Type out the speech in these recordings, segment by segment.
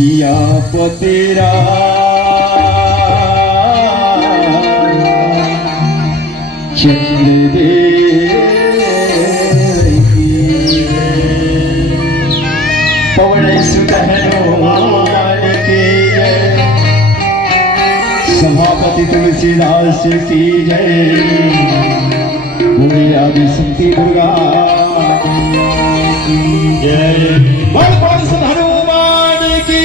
जिया पोतेरा चंद्र देखी पवन सुदहनो के सभापति तुलसीदास की जय बोले आदि शक्ति दुर्गा जय बल बल हनुमान की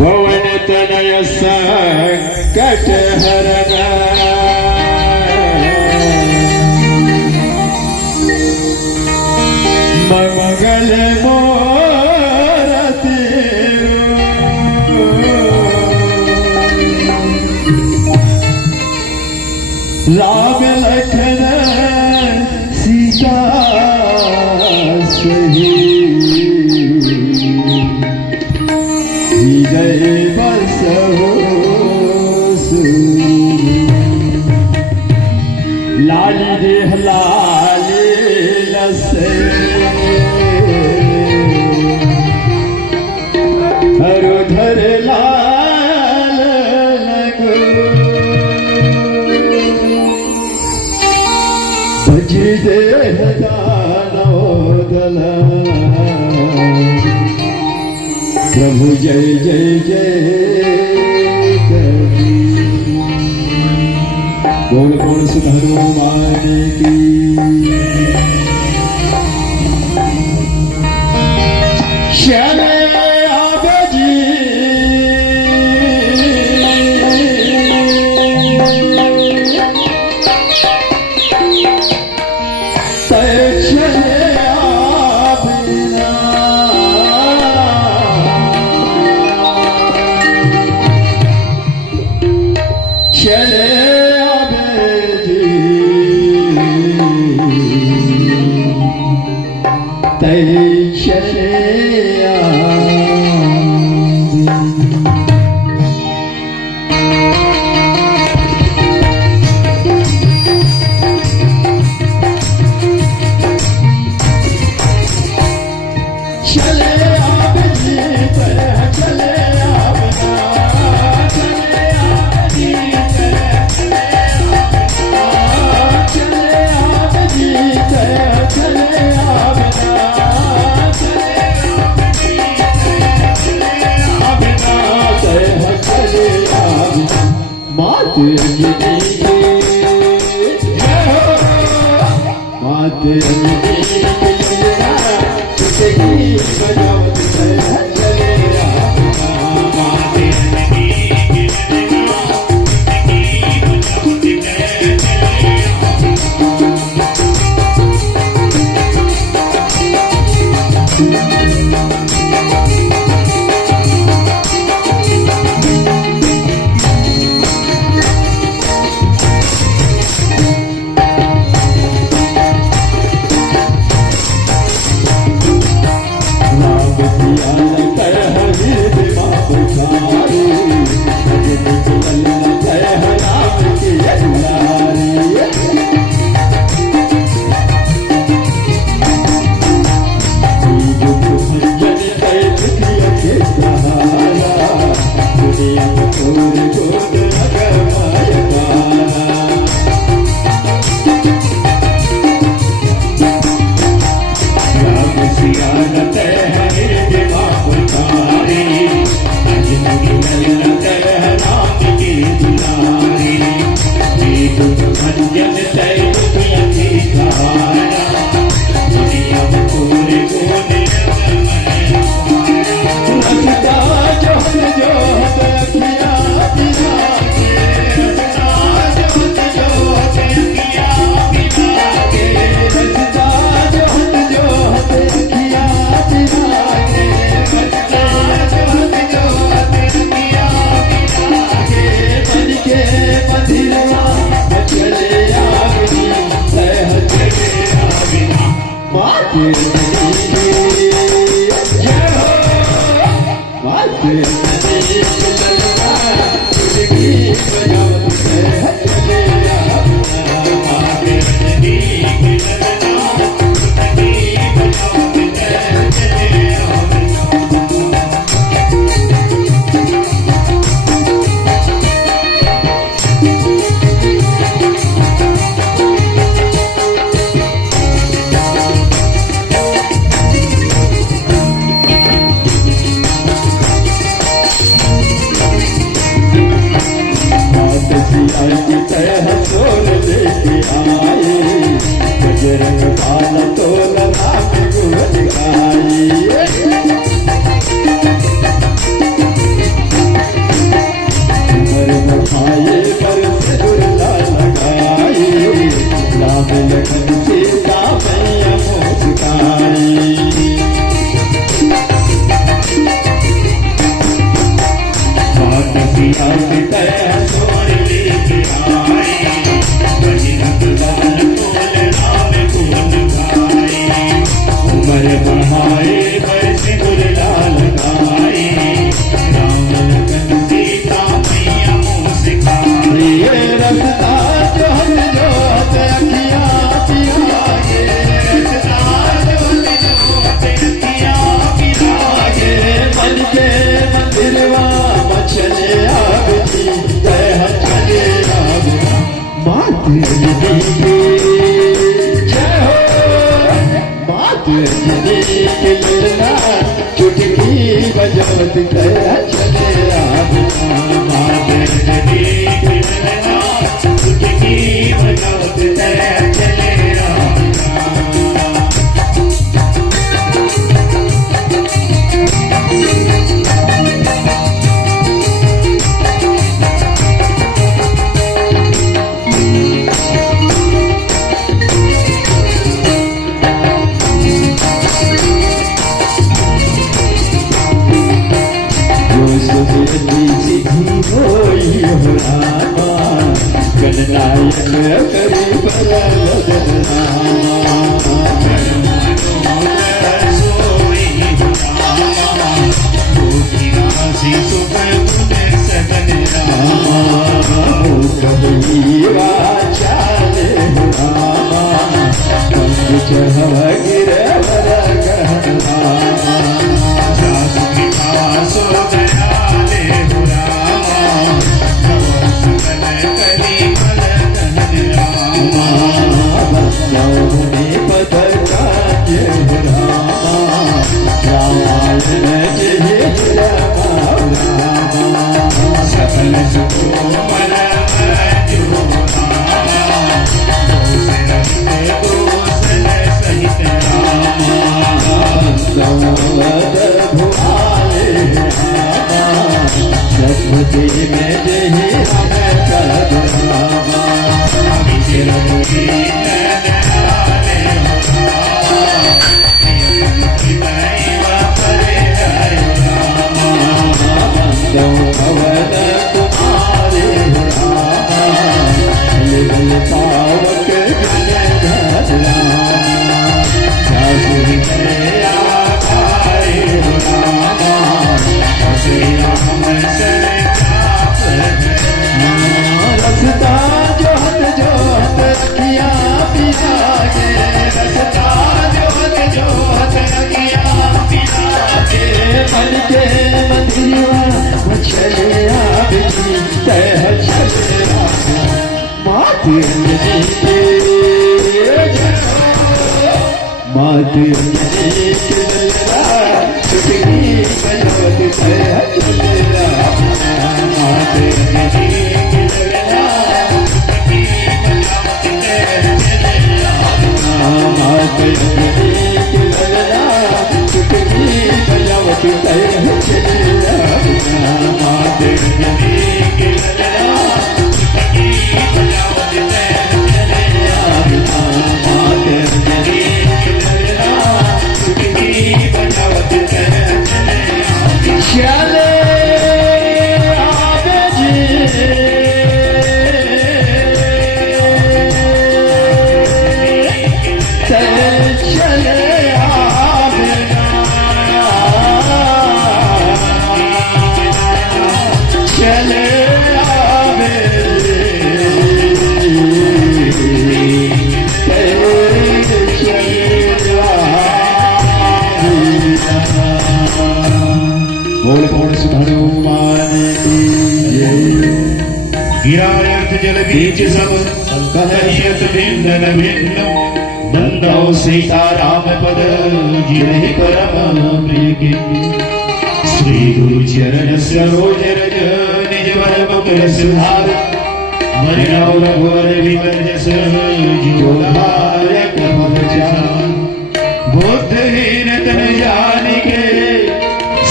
पवन तनय संकट हरण मंगल मूर्ति राम लखन सीता सही हृदय बसहु लाली देह लाली लसे हरुधर लाल लगो सजी देह दानो दला प्रभु जय जय जय बोल बोल सुध हनुमान की चले आगे जी चले आबिना चले आबे जी तय चले अंजनी के ललना चुटकी बजावत दया चले राम मात अंजनी के ललना चुटकी बजावत दया चले राम गणनायक करी जल बीच सब कहियत भिन्न भिन्न बंदो सीताराम पद जिहि परम प्रिय के श्री गुरु चरण सरोज रज निज वर मुकुर सुधार मरियो रघुवर विमल जस जो धारक भवन बुद्धहीन तन जानिके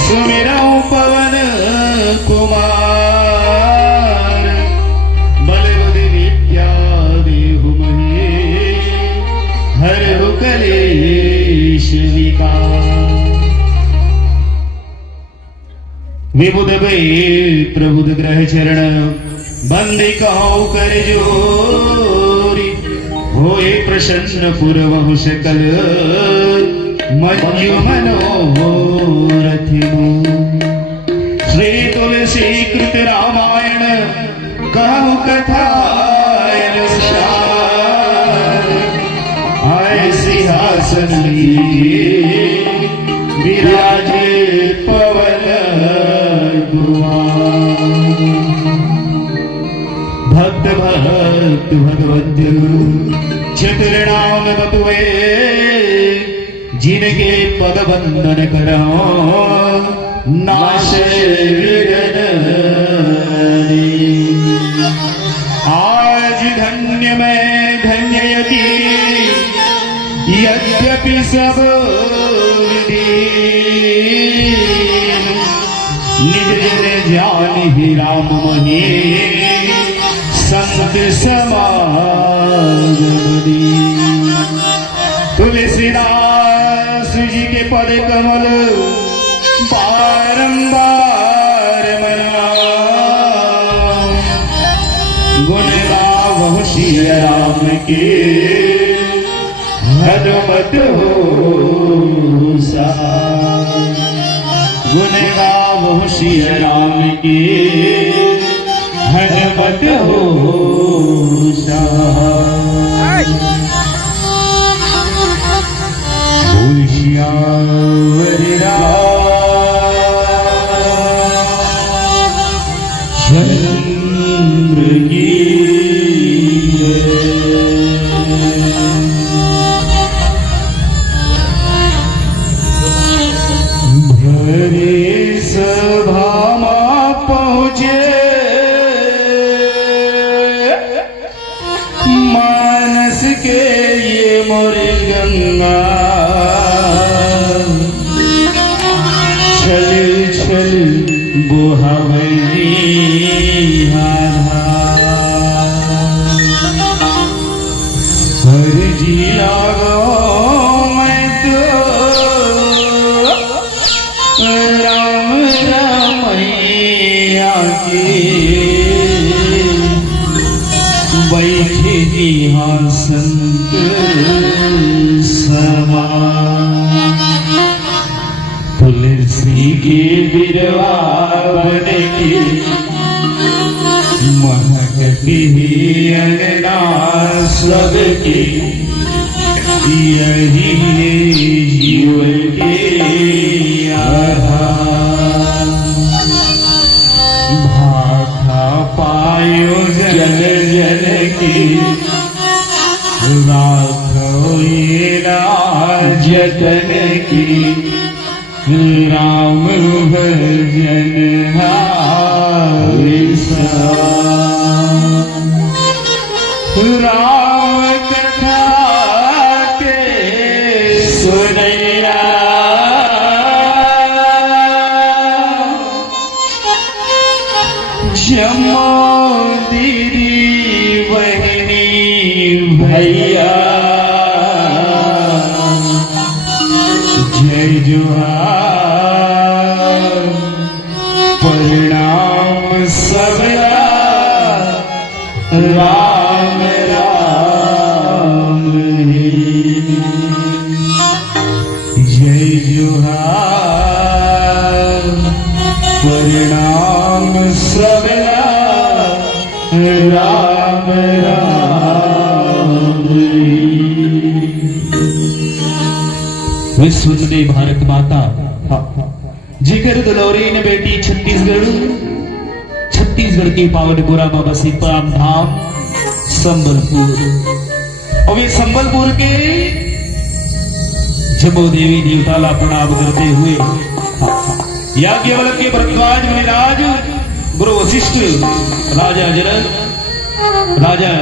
सुमिरौ पवन कुमार बलबुद्धि विद्या देहु महे हरहु कलेश विकार विबुध भय प्रबुध ग्रह चरण बंदी कहु कर जोरी होए प्रसन्न पुरवहु सकल मंजू मनोरथ श्री तुलसी कृत रामायण कहु कथा आय सिंहासन विराजे पवन भक्त भक्त भगवत गुरु चतुर्णाम बतुए जिनके पद बंदन करो नाशे विघ्न। आज धन्य में धन्य यदि यद्यपि सब निज जन ज्ञान ही राम मही संत समागमनी। तुलसीदास जी के पद कमल बारंबार मना गुण गावहु सिया राम के हनुमत होसा। गुण गावहु सिया राम के हनुमत होसा। श्यावर चंद्र की भरे सभा में पहुँचे मानस के ये मोरे गंगा। छल छल बुहावनी हर जी लागो मैं तो राम रमैया के बैठे यहाँ संत समा। तुलसी की बिरवा बन के महकती अंगना सबके यही जीवन के आधार। भाखा पायो जन जन की राखो ये जतन की। राम भजन हारिसा राम कथा के सुनैया। जमोदीरी बहनी भैया जय जोहार परिणाम सबला राम राम जय जोहार परिणाम सबला राम राम। विश्व ने भारत माता जिगर दुलौरी ने बेटी छत्तीसगढ़ के पावनपुरा में बसी परम धाम संबलपुर। और ये संबलपुर के जम्मू देवी देवता ला प्रणाम करते हुए याज्ञवल्क्य के भरद्वाज मुनिराज गुरु वशिष्ठ राजा जनक राजा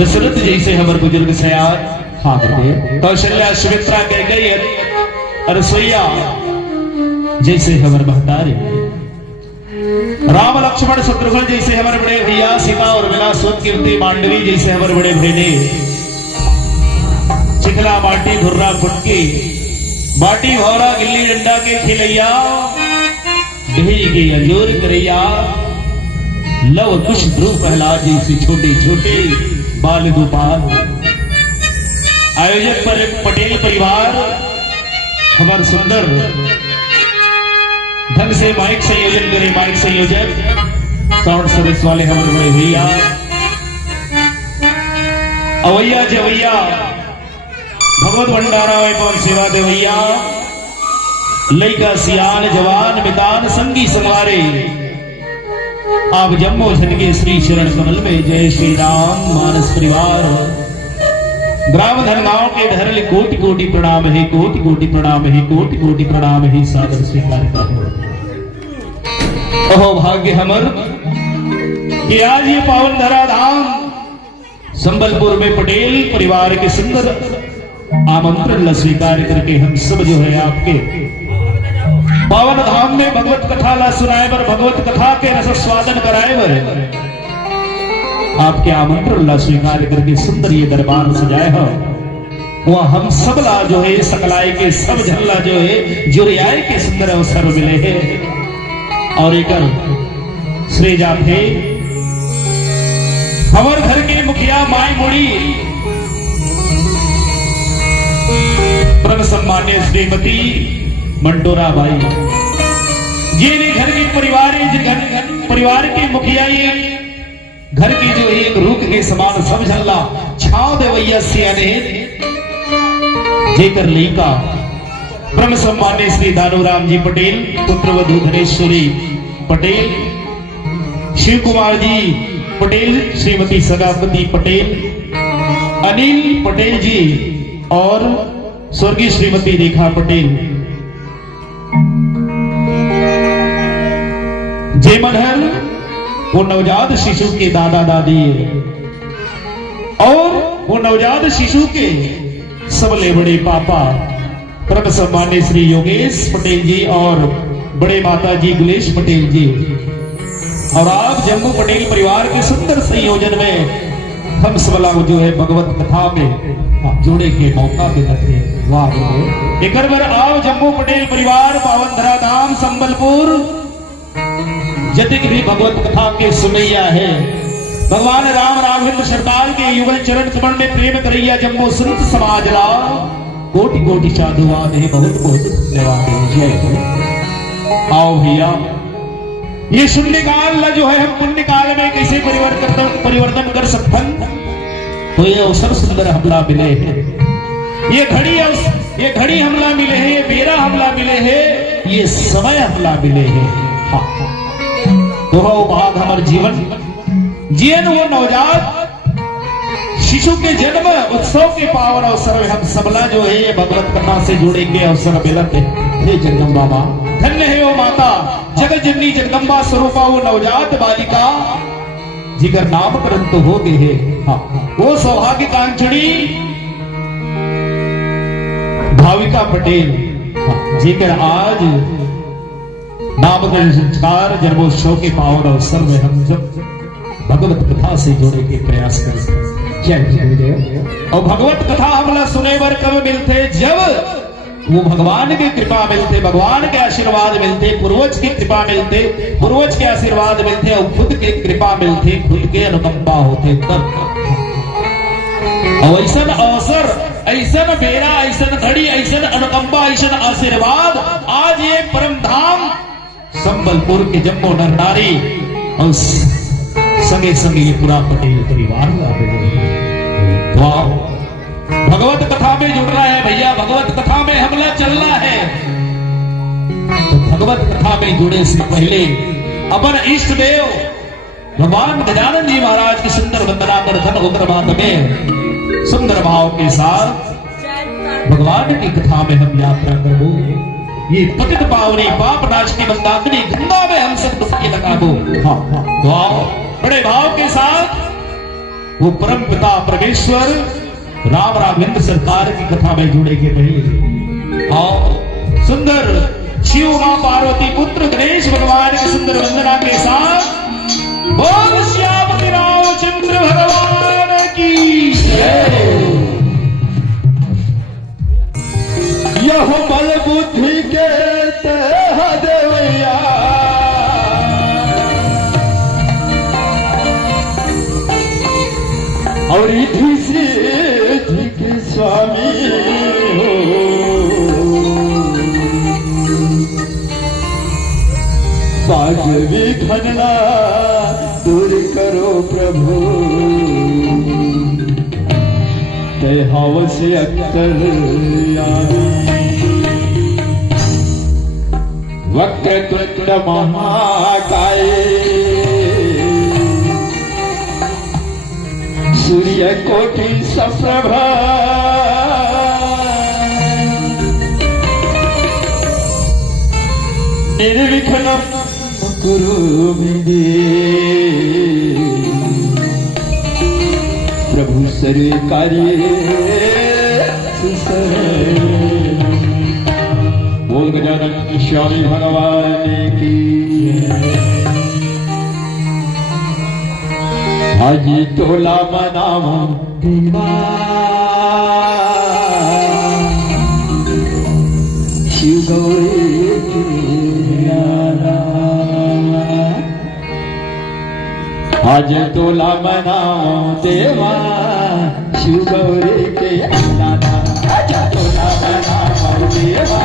दशरथ जैसे हमारे बुजुर्ग सयाद कौशल्या सुमित्रा कैकेयी रसोईया जैसे हमारे महतारी राम लक्ष्मण शत्रुघ्न जैसे हमारे बड़े भैया सीता और विलासवत कीर्ति मांडवी जैसे हमारे बड़े भेने चिखला बाटी घुर्रा फुटकी बाटी भौरा गिल्ली डंडा के खिलैया भेज के अंजोर करैया लव कुश ध्रुव प्रहलाद जैसे छोटे छोटे बाल गोपाल आयोजक पर पटेल परिवार हमारे सुंदर ढंग से माइक संयोजन करे। माइक संयोजक साउंड सर्विस वाले हमारे बड़े भैया अवैया जवैया भगवत भंडारा पवन सेवा देवैया लइका सियान जवान मितान संगी संवारे आप जम्मो जन के श्री चरण कमल में जय श्री राम मानस परिवार ग्राम धर्माओं के धरल कोटि कोटि प्रणाम है, कोटि कोटि प्रणाम है, कोटि कोटि प्रणाम है, सादर स्वीकार करो। ओहो भाग्य हमर कि आज ये पावन धरा धाम संबलपुर में पटेल परिवार के सुंदर आमंत्रण स्वीकार करके हम सब जो है आपके पावन धाम में भगवत कथा ला सुनाए बर, भगवत कथा के रस स्वादन कराए बर आपके आमंत्रण ला स्वीकार करके सुंदर ये दरबार सजाए हो। वह हम सब ला जो है सकलाए के सब झल्ला जो है जुरियाए के सुंदर अवसर मिले हैं और एक श्री जाते हमारे घर के मुखिया माई मुड़ी परम सम्मान्य श्रीमती मंटोरा बाई ये घर के परिवार के मुखिया ये घर की जो एक रूख के समान सब झल्ला छाव देवैया सियाने जेकर लेका परम सम्मान्य श्री दानूराम जी पटेल पुत्र वधु धनेश्वरी पटेल, शिव कुमार जी पटेल, श्रीमती सदापति पटेल, अनिल पटेल जी और स्वर्गीय श्रीमती रेखा पटेल, जय मनहर वो नवजात शिशु के दादा दादी और वो नवजात शिशु के सबले बड़े पापा परम सम्मान्य श्री योगेश पटेल जी और बड़े माता जी गुलेश पटेल जी और आप जम्मू पटेल परिवार के सुंदर संयोजन में हम सबला जो है भगवत कथा में जोड़े के मौका मिलते। वाह एक बार आओ जम्मू पटेल परिवार पावन धरा धाम संबलपुर जतिक भी भगवत कथा के सुनैया है भगवान राम राघवेंद्र सरकार के युगल चरण कमल में प्रेम करैया जम्मू संत समाज ला कोटि कोटि साधुवाद है, बहुत बहुत धन्यवाद है। जय हो। आओ भैया ये शून्य काल ला जो है हम पुण्य काल में कैसे परिवर्तन कर सकते तो ये अवसर सुंदर हमला मिले है, ये घड़ी हमला मिले है, ये बेरा हमला मिले है, ये समय हमला मिले है। तो भाग हमारे जीवन वो नवजात शिशु के जन्म उत्सव के पावन अवसर में हम सबला जो है ये भगवत कथा से जुड़ेंगे अवसर मिलते। हे जगदम्बा मां धन्य है वो माता जगत जननी जगदम्बा स्वरूपा वो नवजात बालिका जिगर नामकरण तो हो गए है। वो सौभाग्य कांक्षणी भाविका पटेल जिगर आज नामकरण संस्कार जन्मोत्सव के पावन अवसर में हम जब भगवत कथा से जोड़े के प्रयास करें। और भगवत कथा हमला सुने बर कब मिलते जब वो भगवान की कृपा मिलते, भगवान के आशीर्वाद मिलते, पूर्वज की कृपा मिलते, पूर्वज के आशीर्वाद मिलते और खुद के कृपा मिलते, खुद के अनुकंपा होते तब। और ऐसा अवसर, ऐसा बेरा, ऐसा घड़ी, ऐसा अनुकंपा, ऐसा आशीर्वाद आज ये परम धाम संबलपुर के जम्मू नर नारी और संगे संगे ये पूरा पटेल परिवार भगवत कथा में जुड़ना है भैया, भगवत कथा में हमला चलना है। तो भगवत कथा में जुड़े से पहले अपन इष्ट देव भगवान गजानन जी महाराज की सुंदर वंदना कर धन उग्रभात में सुंदर भाव के साथ भगवान की कथा में हम यात्रा करो। ये पतित पावनी पाप नाशनी मंदाकिनी गंगा में हम सब डुबकी लगा दो। बड़े भाव के साथ वो परम पिता परमेश्वर राम राघवेंद्र सरकार की कथा में जुड़े के रहे और सुंदर शिव मां पार्वती पुत्र गणेश भगवान की सुंदर वंदना के साथ बोल श्यामति रामचंद्र भगवान की जय। यह बल बुद्धि के तह देवैया और इधि सिद्धि के स्वामी हो पागवी घनला दूर करो प्रभु तय हवस अख्तर वक्रतुंड महाकाय सूर्य कोटि सप्रभा निर्विघ्नं कुरु मे देव। प्रभु सर्वे कार्येषु सर्वदा। बोल गजानन स्वामी भगवान की हाजी तोला मनावा देवा शिव गौरी आज तोला मनाओ देवा शिव गौरी के लाला। आज तोला मनाओ देवा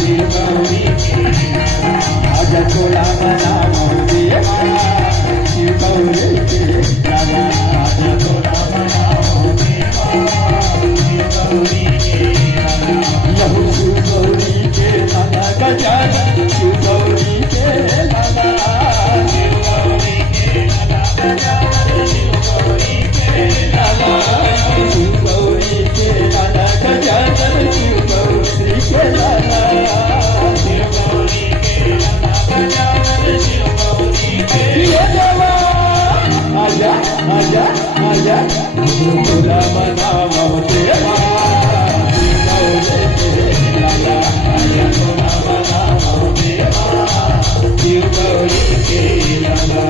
शिव गौरी के, आज तोला मनाओ देवा शिव गौरी के लाला। आज तोला मनाओ देवा शिव गौरी के लाला। यहू शिव गौरी के लाला गजानन शिव गौरी के लाला। शिव गौरी के लाला शिव गौरी के लाला। शिव गौरी के लाला गजानन शिव गौरी के लाला। शिव गौरी के लाला गजानन शिव गौरी के लाला। आजा आजा आजा तोला मनाओ देवा शिव गौरी के लाला। आजा तोला मनाओ देवा शिव गौरी के लाला।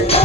Bye.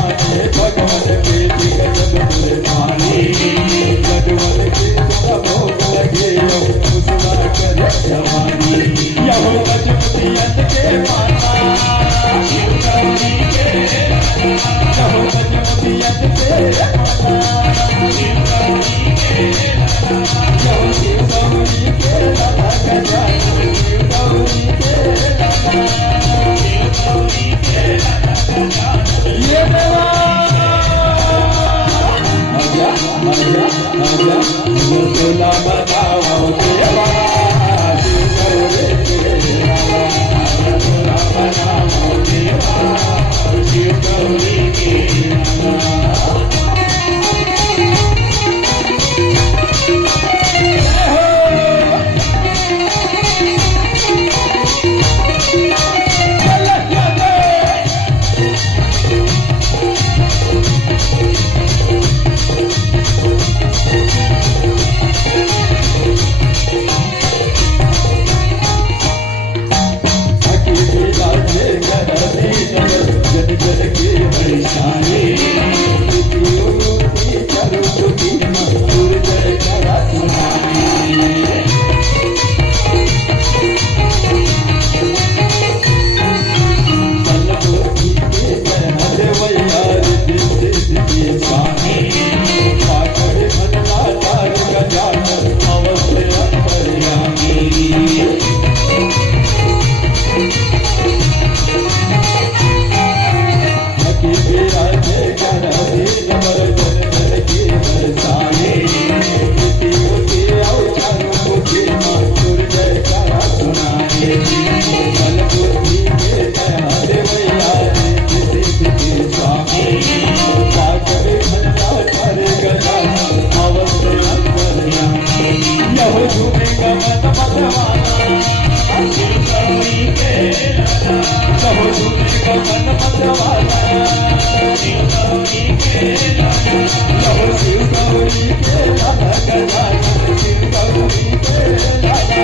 मन मतवाला शिव गौरी के लाला शिव गौरी के लाला गजानन शिव गौरी के लाला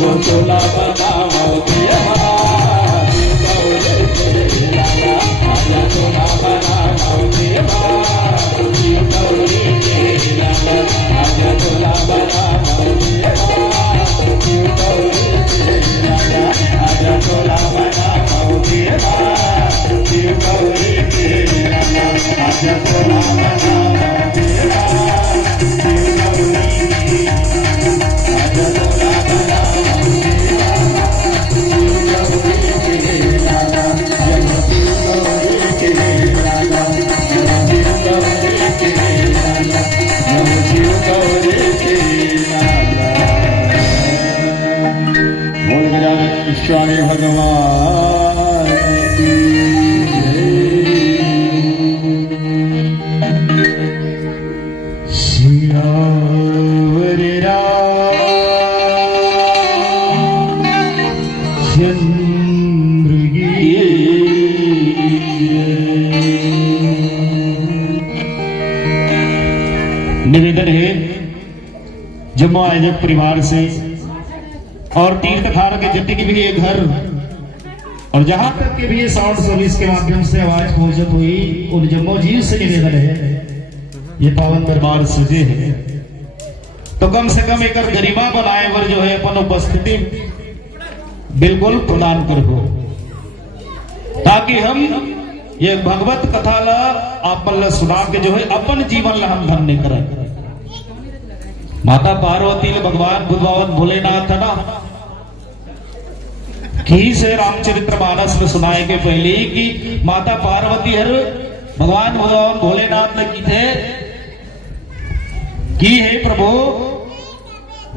जो चोला बनाओ देवा शिव गौरी के लाला आजा चोला बनाओ देवा शिव गौरी के लाला आजा चोला बनाओ देवा शिव गौरी के लाला आजा चोला बनाओ देवा शिव गौरी के लाला आजा चोला बनाओ देवा शिव गौरी के आजा चोला स्वामी भगवान की श्यावर रामचंद्र की निवेदन है जम्मू आयोजक परिवार से और तीर्थधार के जट्टी की भी ये घर और जहां तक के भी ये साउंड सर्विस के माध्यम से आवाज पहुंचत हुई उन जम्मू जीव से निवेदन है ये पावन दरबार सजे है तो कम से कम एक गरिमा बनाए वर जो है अपन उपस्थिति बिल्कुल प्रदान कर हो ताकि हम ये भगवत कथा ला आपन ला सुना के जो है अपन जीवन ला हम धन्य करें। माता पार्वती ने भगवान बुद्धवान भोलेनाथ ना की से रामचरितमानस में सुनाए के पहले कि माता पार्वती हर भगवान बुद्धवान भोलेनाथ ने की थे कि हे प्रभु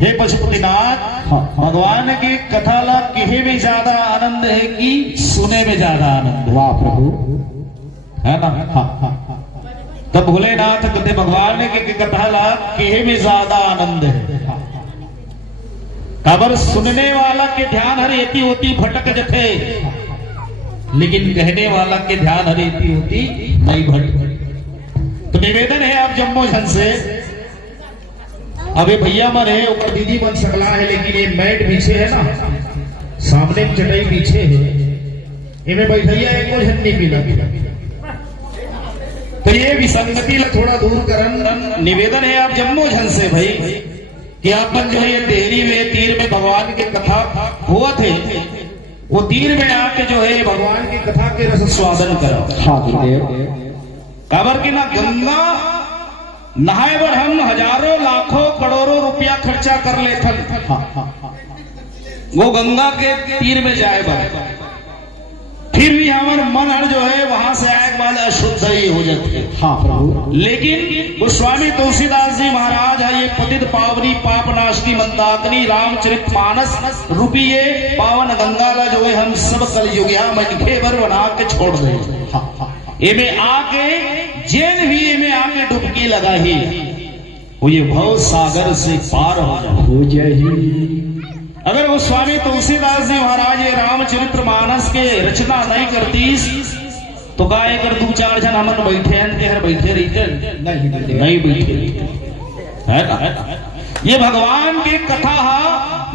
हे पशुपतिनाथ भगवान की कथा ला कहे में ज्यादा आनंद है कि सुने में ज्यादा आनंद। वाह प्रभु है ना। तब भोलेनाथ कहते भगवान की कथा ला कहे में ज्यादा आनंद है खबर सुनने वाला के ध्यान हर एती होती भटक जथे लेकिन कहने वाला के ध्यान हर एती होती नहीं भटक। तो निवेदन है आप जम्मू जन से अबे भैया मन है ऊपर दीदी बन सकला है लेकिन ये मैट पीछे है ना सामने चटाई पीछे है इनमें बैठैया एक को झन नहीं मिला तो ये विसंगति ला थोड़ा दूर करन निवेदन है आप जम्मू जन से भाई कि आपन जो है ये देहरी में तीर में भगवान की कथा हुआ थे वो तीर में आके जो है भगवान की कथा के रस स्वादन करो। काबर की ना गंगा नहाए बर हम हजारों लाखों करोड़ों रुपया खर्चा कर लेते वो गंगा के तीर में जाए बर फिर भी हमारे मन हर जो है वहां से आए के बाद अशुद्ध ही हो जाते हैं। हाँ प्रभु लेकिन गोस्वामी तुलसीदास जी महाराज है ये पतित पावनी पाप नाशनी मंदाकिनी रामचरितमानस रूपी ये पावन गंगा ला जो है हम सब कलयुगिया मनखे भर बना के छोड़ दे एमे आके जेन भी एमे आके डुबकी लगा ही वो ये भव सागर से पार हो जाए। अगर वो स्वामी तुलसीदास जी महाराज ये रामचरितमानस के रचना नहीं करती तो काय कर दो चार जन हमन बैठे हर बैठे रहते नहीं बैठे है ना। ये भगवान की कथा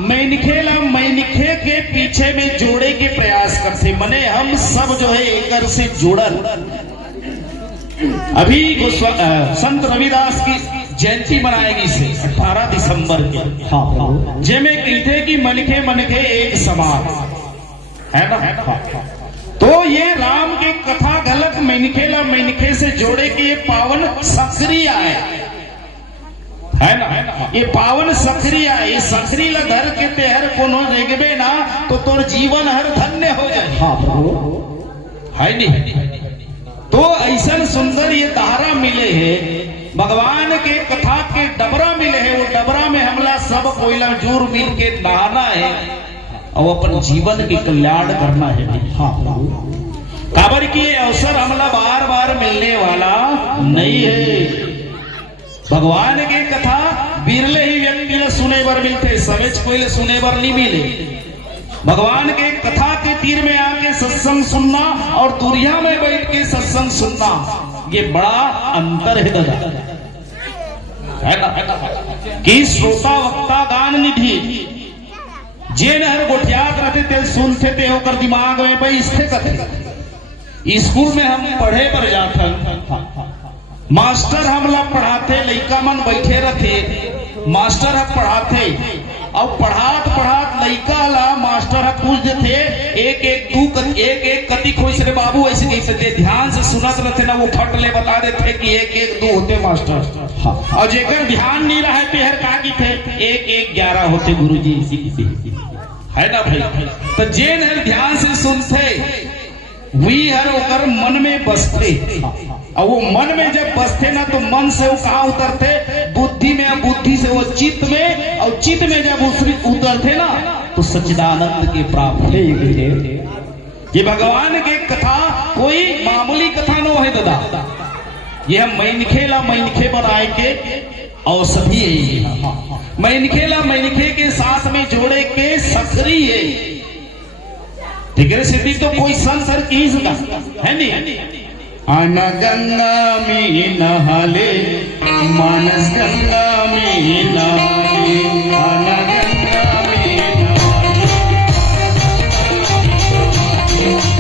मैनिखे के पीछे में जोड़े के प्रयास करते मने हम सब जो है एक से जुड़ल। अभी संत रविदास की जयंती मनाएगी से 18 दिसंबर के। हाँ जेमे कहते कि मनखे एक समान है ना। तो ये राम की कथा गलत मैनिखे से जोड़े के ये पावन सक्रिया है ना। ये पावन सक्रिया ये सक्री ला घर के तेहर कोनो जगबे ना तो तोर जीवन हर धन्य हो जाए। हाँ है नहीं। तो ऐसा सुंदर ये तारा मिले है भगवान के कथा के डबरा मिले है वो डबरा में हमला सब कोयला जोर मिल के नहाना है और अपन जीवन के कल्याण करना है। हाँ काबर की अवसर हमला बार बार मिलने वाला नहीं है। भगवान की कथा बिरले ही व्यक्ति ने सुने बर मिलते, सवेच कोई ले सुने बर नहीं मिले। भगवान के कथा के तीर में आके सत्संग सुनना और दुनिया में बैठ के सत्संग सुनना, ये बड़ा अंतर है दादा, है ना। कि श्रोता वक्ता गान निधि जे नहर गोठियात रहते ते सुनते ते होकर दिमाग में भाई स्थे कथे। स्कूल में हम पढ़े पर जाते, मास्टर हमला पढ़ाते, लइका मन बैठे रहते, मास्टर हम पढ़ाते और पढ़ात पढ़ात लइका ला मास्टर हम पूछ देते एक एक कति खोज रे बाबू ऐसे कैसे दे, ध्यान से सुनत रहते ना, वो फट ले बता देते कि एक एक 2 होते मास्टर। और जेकर ध्यान नहीं रहा तेहर का की थे 1 1 11 होते गुरुजी, है ना भाई। तो जे न ध्यान से सुनते वी हर ओकर मन में बसते, और वो मन में जब बसते ना तो मन से वो कहाँ उतरते, बुद्धि में, और बुद्धि से वो चित्त में, और चित्त में जब उतरते ना तो सच्चिदानंद के प्राप्त है। ये भगवान की कथा कोई मामूली कथा न है दादा, ये हम मैनखे बनाए के औषधि है, मैनखे के साथ में जोड़े के सक्री है। ठीक है, सिद्धि तो कोई संसर की है नहीं। आना गंगा में नहाले, मानस गंगा में नहाले, आना गंगा में नहाले,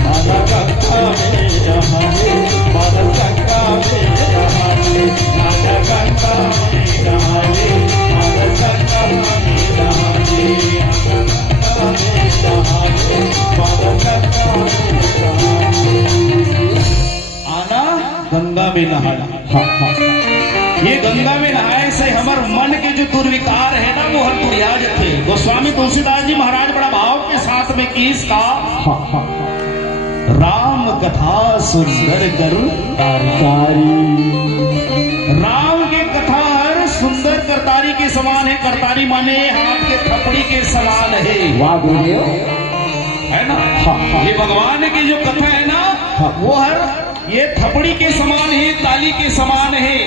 आना गंगा में नहाले, मानस गंगा में नहाले, आना गंगा में नहाले, मानस गंगा में नहाले, आना गंगा में नहाले, मानस गंगा में नहाले। आना गंगा में नहाना, ये गंगा में नहाए से हमार मन के जो दुर्विकार है ना वो हर दुरिया जाते। गोस्वामी तुलसीदास जी महाराज बड़ा भाव के साथ में किस का राम कथा सुंदर करतारी, राम के कथा हर सुंदर करतारी के समान है। करतारी माने हाथ के थपड़ी के समान है, वाह गुरुदेव, है ना। ये भगवान की जो कथा है ना वो हर ये थपड़ी के समान है, ताली के समान है।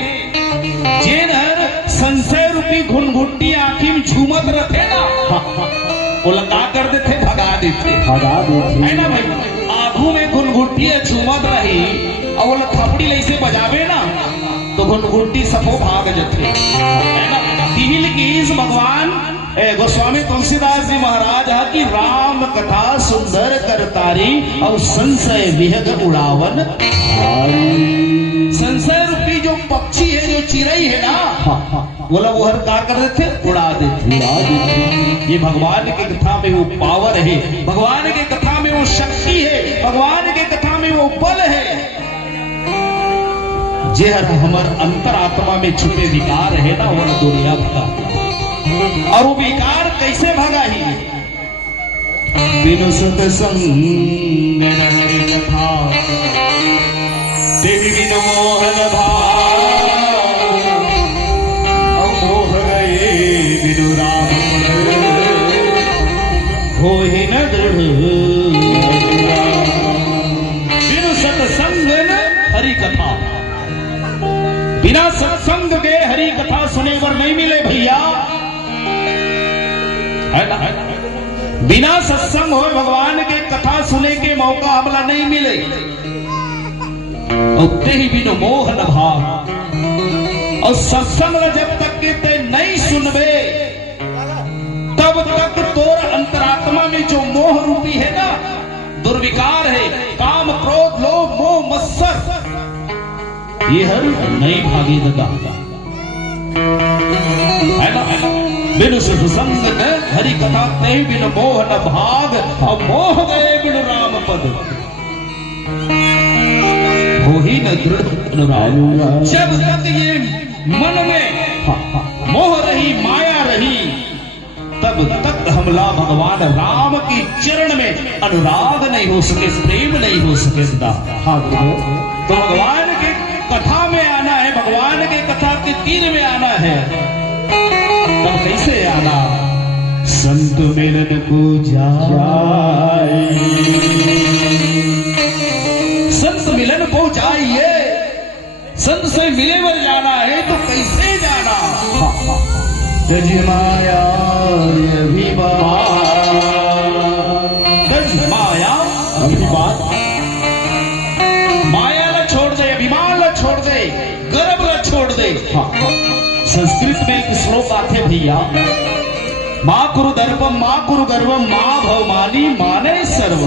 जेन हर संशय रूपी घुनघुट्टी आंखी में झूमत रहते ना वो लगा कर देते, भगा देते, है ना भाई। आंखों में घुनघुट्टी झूमत रही और वो थपड़ी ऐसे बजावे ना तो घुनघुट्टी सबो भाग जाते, है ना। दिल की इस भगवान गोस्वामी तुलसीदास जी महाराज है कि राम कथा सुंदर करतारी और संशय विहग उड़ावन। संशय रूपी जो पक्षी है, जो चिड़ई है ना, बोला वो हर का कर देते, उड़ा देते। ये भगवान की कथा में वो पावर है, भगवान की कथा में वो शक्ति है, भगवान की कथा में वो बल है। जे हर हमार अंतरात्मा में छुपे विकार है ना वो दुनिया भगा, और वो विकार कैसे भगा ही बिनु सत्संग कथा देवी बिनु मोहन भाव, मोह गए बिनु राम हो ही न दृढ़। बिनु सत्संग हरि कथा, बिना सत्संग के हरि कथा सुने पर नहीं मिले भैया, है ना। बिना सत्संग हो भगवान के कथा सुने के मौका हमला नहीं मिले। उतने ही बिनु मोह न भाव, और सत्संग जब तक के ते नहीं सुनबे तब तक तोर अंतरात्मा में जो मोह रूपी है ना, दुर्विकार है, काम क्रोध लोभ मोह मत्सर, ये हर नहीं भागी दगा, है ना। बिनु सत्संग न हरि कथा नहीं, बिनु मोह न भाग, और मोह गए बिनु राम पद हो ही न दृढ़ अनुराग। जब तक ये मन में मोह रही, माया रही, तब तक हमला भगवान राम की चरण में अनुराग नहीं हो सके, प्रेम नहीं हो सके। तो भगवान के कथा में आना है, भगवान के कथा के तीर में आना है, तब कैसे आना? संत मिलन को जाए, संत मिलन को जाइए, संत से मिले बर जाना है तो कैसे जाए? गज माया गज माया अभिमान माया ला छोड़ दे, अभिमान ला छोड़ दे, गर्व ला छोड़ दे। संस्कृत में एक श्लोक आते भैया, माँ कुरु दर्पम माँ कुरु गर्वम माँ भवमानी माने सर्व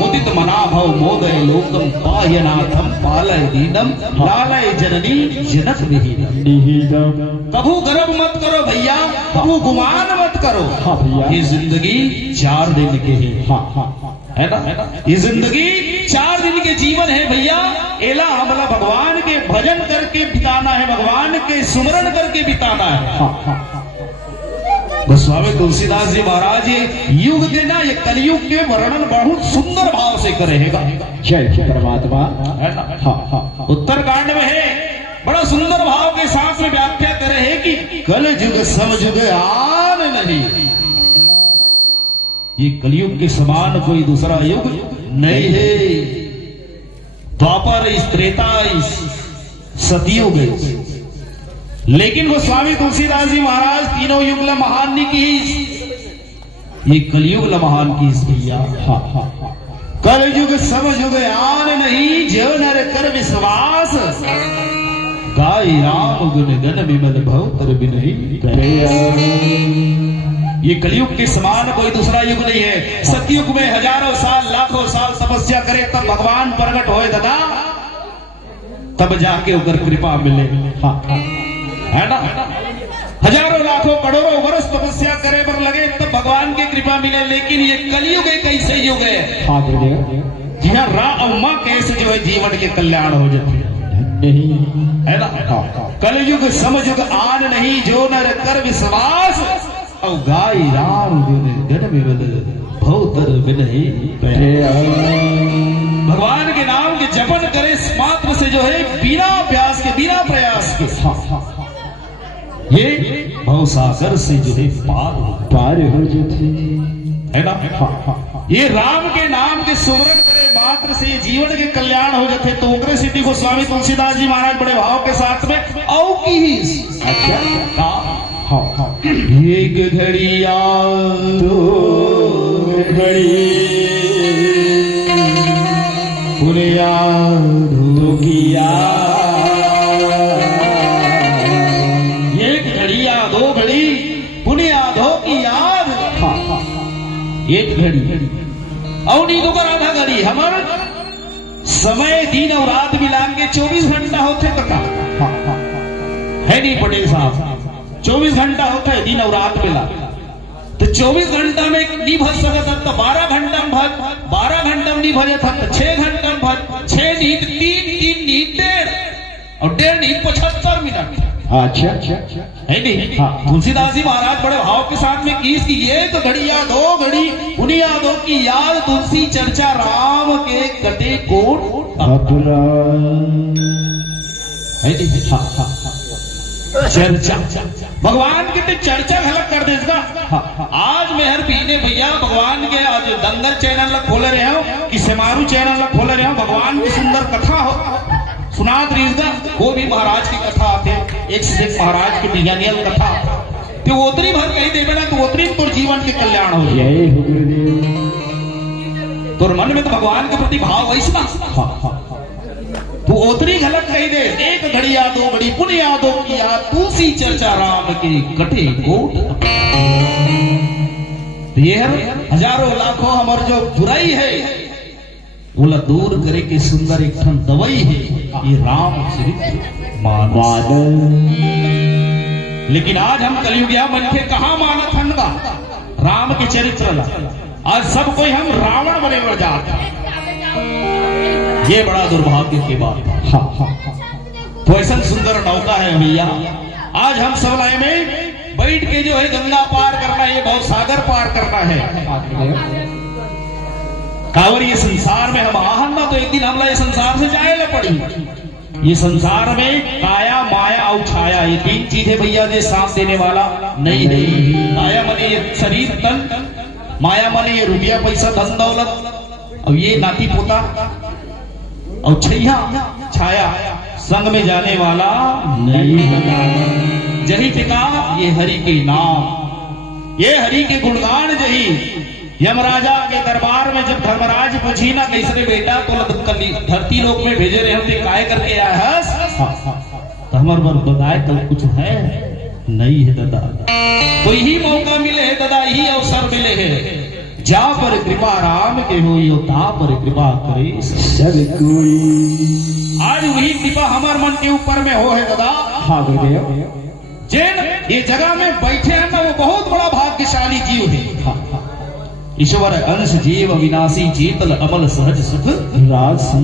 मुदित मना भव मोदय लोकम पायनाथम पालय दीनम लालय जननी जनक विहीनम। कभू गर्व मत करो भैया, कभू गुमान मत करो। हाँ भैया, ये जिंदगी 4 दिन के ही है ना, ये जिंदगी 4 दिन के जीवन है भैया। एला हमला भगवान के भजन करके बिताना है, भगवान के सुमरण करके बिताना है। गोस्वामी तुलसीदास जी महाराज ये युग देना, ये कलयुग के वर्णन बहुत सुंदर भाव से करेगा। जय परमात्मा। उत्तरकांड में है, बड़ा सुंदर भाव के साथ में व्याख्या करे है कि कल युग सम युग आन नहीं। ये कलयुग के समान कोई दूसरा युग नहीं है। द्वापर, त्रेता, सतयुग है। लेकिन वो स्वामी तुलसीदास जी महाराज तीनों युग ला महान नहीं की, ये कलयुग ला महान की भैया। कल युग सब युग आन नहीं, जो नर कर विश्वास गाय राम गुण गण विमल भव तर बिनहि। ये कलयुग के समान कोई दूसरा युग नहीं है। सतयुग में हजारों साल लाखों साल तपस्या करे तब भगवान प्रकट होए दादा, तब जाके उधर कृपा मिले, है ना। हजारों लाखों करोड़ों वर्ष तपस्या करे पर लगे तब भगवान की कृपा मिले। लेकिन ये कलयुग एक ऐसे युग है जहाँ राम माँ कैसे जो है जीवन के कल्याण हो जाते है ना। कलयुग समयुग आन नहीं, जो नर कर विश्वास और गाय राम गण भवतर बिनहि। भगवान के नाम के जपन करे मात्र से जो है बिना अभ्यास के, बिना प्रयास के, ये भव सागर से जो है पार हो जाते है ना। ये राम के नाम के सुमरन करे मात्र से जीवन के कल्याण हो जाते। तो उग्र सिद्धि को स्वामी तुलसीदास जी महाराज बड़े भाव के साथ में औ की ही एक घड़िया दो घड़ी पुनिया दो किया, एक घड़िया दो घड़ी पुनिया दो की याद। एक घड़ी और नहीं तो आधा घड़ी हमार समय दिन और रात मिला के 24 घंटा होते तक है नहीं पटेल साहब। 24 घंटा होता है दिन और रात मिला, तो 24 घंटा में नहीं भज सकता तो 12 घंटा में भज, 12 घंटा में नहीं भजे था तो 6 घंटा में भज, 6 नींद 3 नींद 1.5 और 1.5 नींद 75 मिनट। अच्छा है नहीं। तुलसीदास जी महाराज बड़े भाव के साथ में की इसकी एक घड़िया दो घड़ी उन्हीं यादों की याद, तुलसी चर्चा राम के कटे कोट है नहीं। चर्चा भगवान की तो चर्चा घलक कर दे इसका। आज मेहर पीने भैया भगवान के आज दंगल चैनल ला खोल रहे हो कि सेमारू चैनल ला खोल रहे हो, भगवान की सुंदर कथा हो सुनात रीजगा। वो भी महाराज की कथा आते, एक से एक महाराज की बिजानियल कथा, तो ओतरी भर कही देवे ना तो ओतरी तो जीवन के कल्याण हो जाए। तो मन में तो भगवान के प्रति भाव वैसा तो ओतरी गलत कही दे। एक घड़िया दो घड़ी पुण्य यादों की याद, तुलसी चर्चा राम के कटे कोट। ये हजारों लाखों हमार जो बुराई है बोला दूर करे के सुंदर एक ठन दवाई है ये राम चरित्र मानस। लेकिन आज हम कलयुग मन के कहा मानत हन बा राम के चरित्र ला। आज सब कोई हम रावण बने बढ़ जाते, ये बड़ा दुर्भाग्य की बात। तो ऐसा सुंदर नौका है भैया, आज हम सब लाए में बैठ के जो है गंगा पार करना है, बहुत सागर पार करना है। कावर ये संसार में हम आहन ना तो एक दिन हमला ये संसार से जाए ला पड़ी। ये संसार में काया माया और छाया ये 3 चीजें भैया जे साथ देने वाला नहीं है। काया माने ये शरीर तन, माया माने ये रुपया पैसा धन दौलत, और ये नाती पोता, और छैया छाया संग में जाने वाला नहीं। जही टिका ये हरि के नाम, ये हरि के गुणगान जही। यमराजा के दरबार में जब धर्मराज पूछी ना कैसरे बेटा तो धरती लोक में भेजे रहे होते काय करके आया हस, तो हमारे बर बताए तो कुछ है नहीं है दादा। तो यही मौका मिले है दादा, यही अवसर मिले है। जा पर कृपा राम के हो ता पर कृपा करे सब कोई। आज वही कृपा हमार मन के ऊपर में हो है दादा। हाँ गुरुदेव। जिन ये जगह में बैठे हैं ना वो बहुत बड़ा भाग्यशाली जीव है। हाँ, ईश्वर अंश जीव अविनाशी चेतल अमल सहज सुख राशि।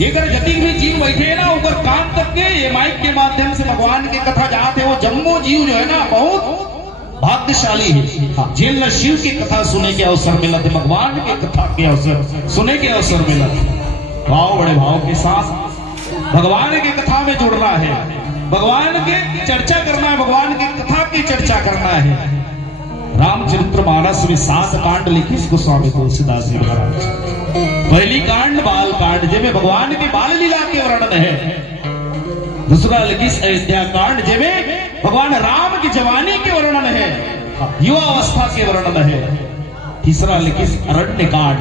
ये कर जति भी जीव बैठे हैं ना ऊपर कान तक के ये माइक के माध्यम से भगवान की कथा जाते वो जम्मो जीव जो है ना बहुत भाग्यशाली है। जिन शिव की कथा सुने के अवसर मिला थे, भगवान के कथा के अवसर सुने के अवसर मिला, भाव बड़े भाव के साथ भगवान की कथा में जुड़ना है, भगवान के चर्चा करना है, भगवान की कथा की चर्चा करना है। रामचरितमानस में 7 कांड लिखी गोस्वामी तुलसीदास जी महाराज। पहली कांड बाल कांड जिसमें भगवान की बाल लीला के वर्णन है। दूसरा लिखी अयोध्या कांड जिसमें भगवान राम की जवानी के वर्णन है, युवा अवस्था के वर्णन है। तीसरा लिखी अरण्य कांड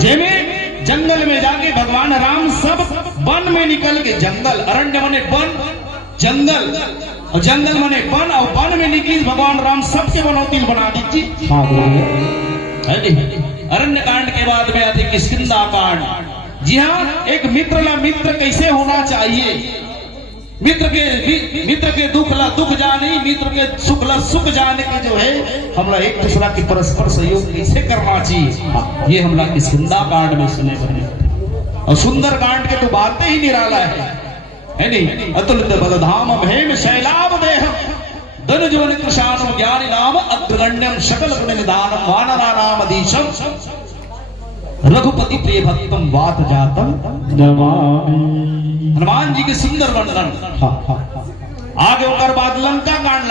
जिसमें जंगल में जाके भगवान राम सब वन में निकल के, जंगल अरण्य मने वन, जंगल और जंगल मने वन, और वन में निकली भगवान राम सबके बनौती बना दीजिए। अरण्य कांड के बाद में आती किष्किंधा कांड। जी हाँ, एक मित्र ला मित्र कैसे होना चाहिए, मित्र के दुख ला दुख जाने, मित्र के सुख ला सुख जाने के जो है हमला एक दूसरा के परस्पर सहयोग कैसे करना चाहिए, ये हमला किष्किंधा कांड में सुने बने। और सुंदर कांड के तो बातें ही निराला है नहीं। अतुलित बलधाम भेम शैलाव देह धन जीवन कृषाण ज्ञानी नाम अग्रगण्यम सकल गुण निदानम वानरा नाम अधीशम रघुपति प्रिय भक्तम वात जातम नमामि। हनुमान जी के सुंदर वर्णन। आगे होकर बाद लंका कांड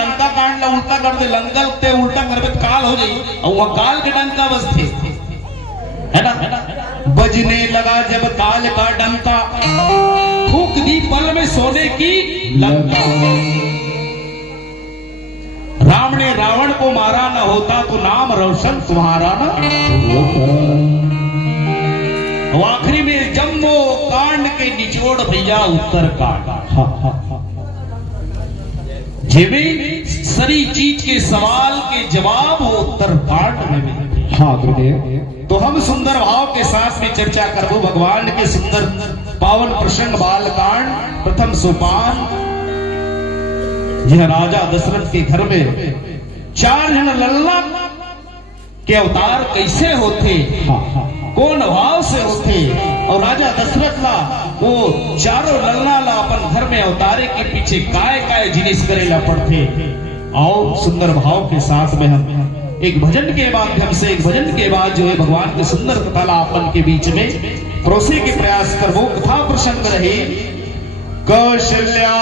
ला उल्टा कर दे, लंका ते उल्टा करबे काल हो जाई, और वह काल के डंका बसते है ना। बजने लगा जब काल का डंका, फूक दी पल में सोने की लंका। राम ने रावण को मारा न होता तो नाम रोशन तुम्हारा ना। आखिरी में जम्मो कांड के निचोड़ भैया उत्तर कांड, जिसमें सारी चीज के सवाल के जवाब हो उत्तर कांड में मिलते। हाँ गुरुदेव। तो हम सुंदर भाव के साथ में चर्चा करबो भगवान के सुंदर पावन प्रसंग बाल कांड। प्रथम सोपान, यह राजा दशरथ के घर में 4 जन लल्ला के अवतार कैसे होते, कौन भाव से होते, और राजा दशरथ ला वो चारों लल्ला ला अपन घर में अवतारे के पीछे काय काय जिनिस करेला पड़ते। और सुंदर भाव के साथ में हम एक भजन के माध्यम से, एक भजन के बाद जो है भगवान के सुंदर कथा ला अपन के बीच में परोसे के प्रयास कर। वो कथा प्रसंग रहे कौशल्या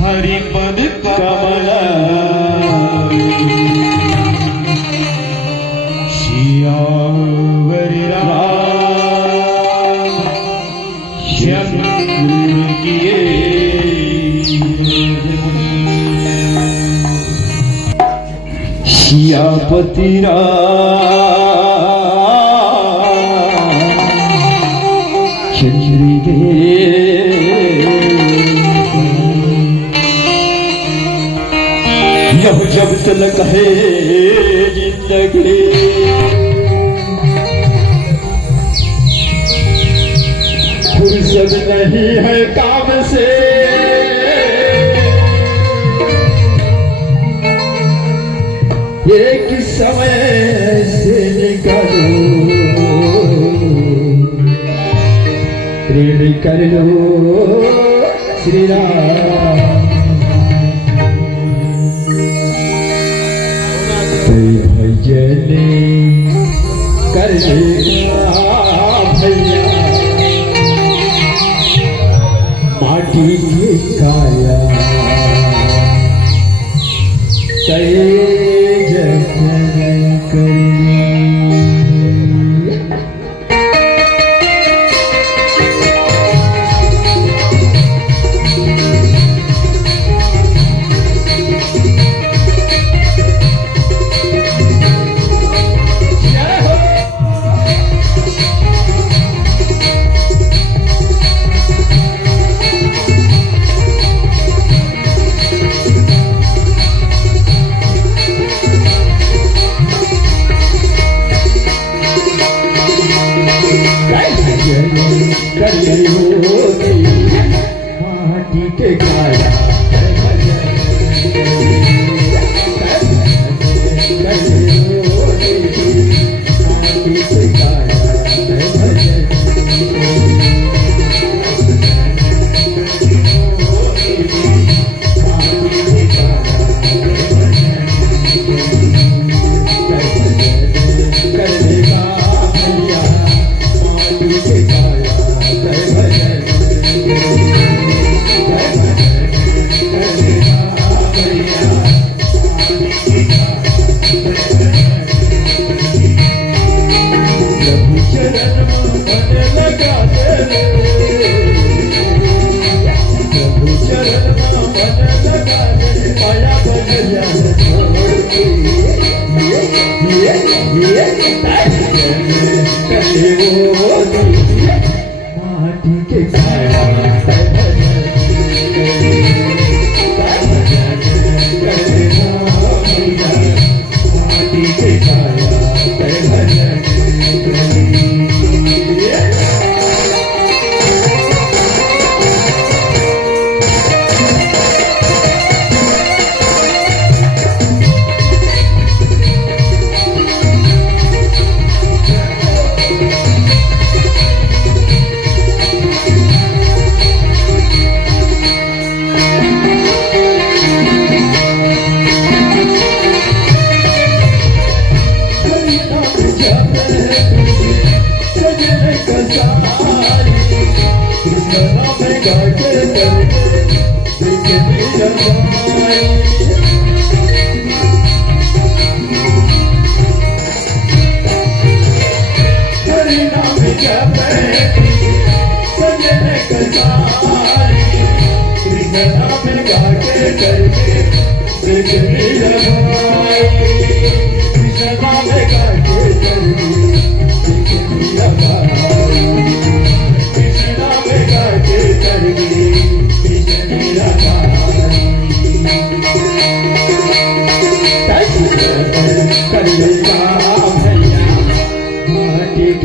हरिपद कमल श्यावर श्याम किए सियापति चंद्र यह जब तलक है जिंदगी फुर्सत नहीं है काम से एक समय से निकलो प्रेम कर लो श्री राम भजन कर भैया माटी की काया तेज करी माटी के काया माटी के काया माटी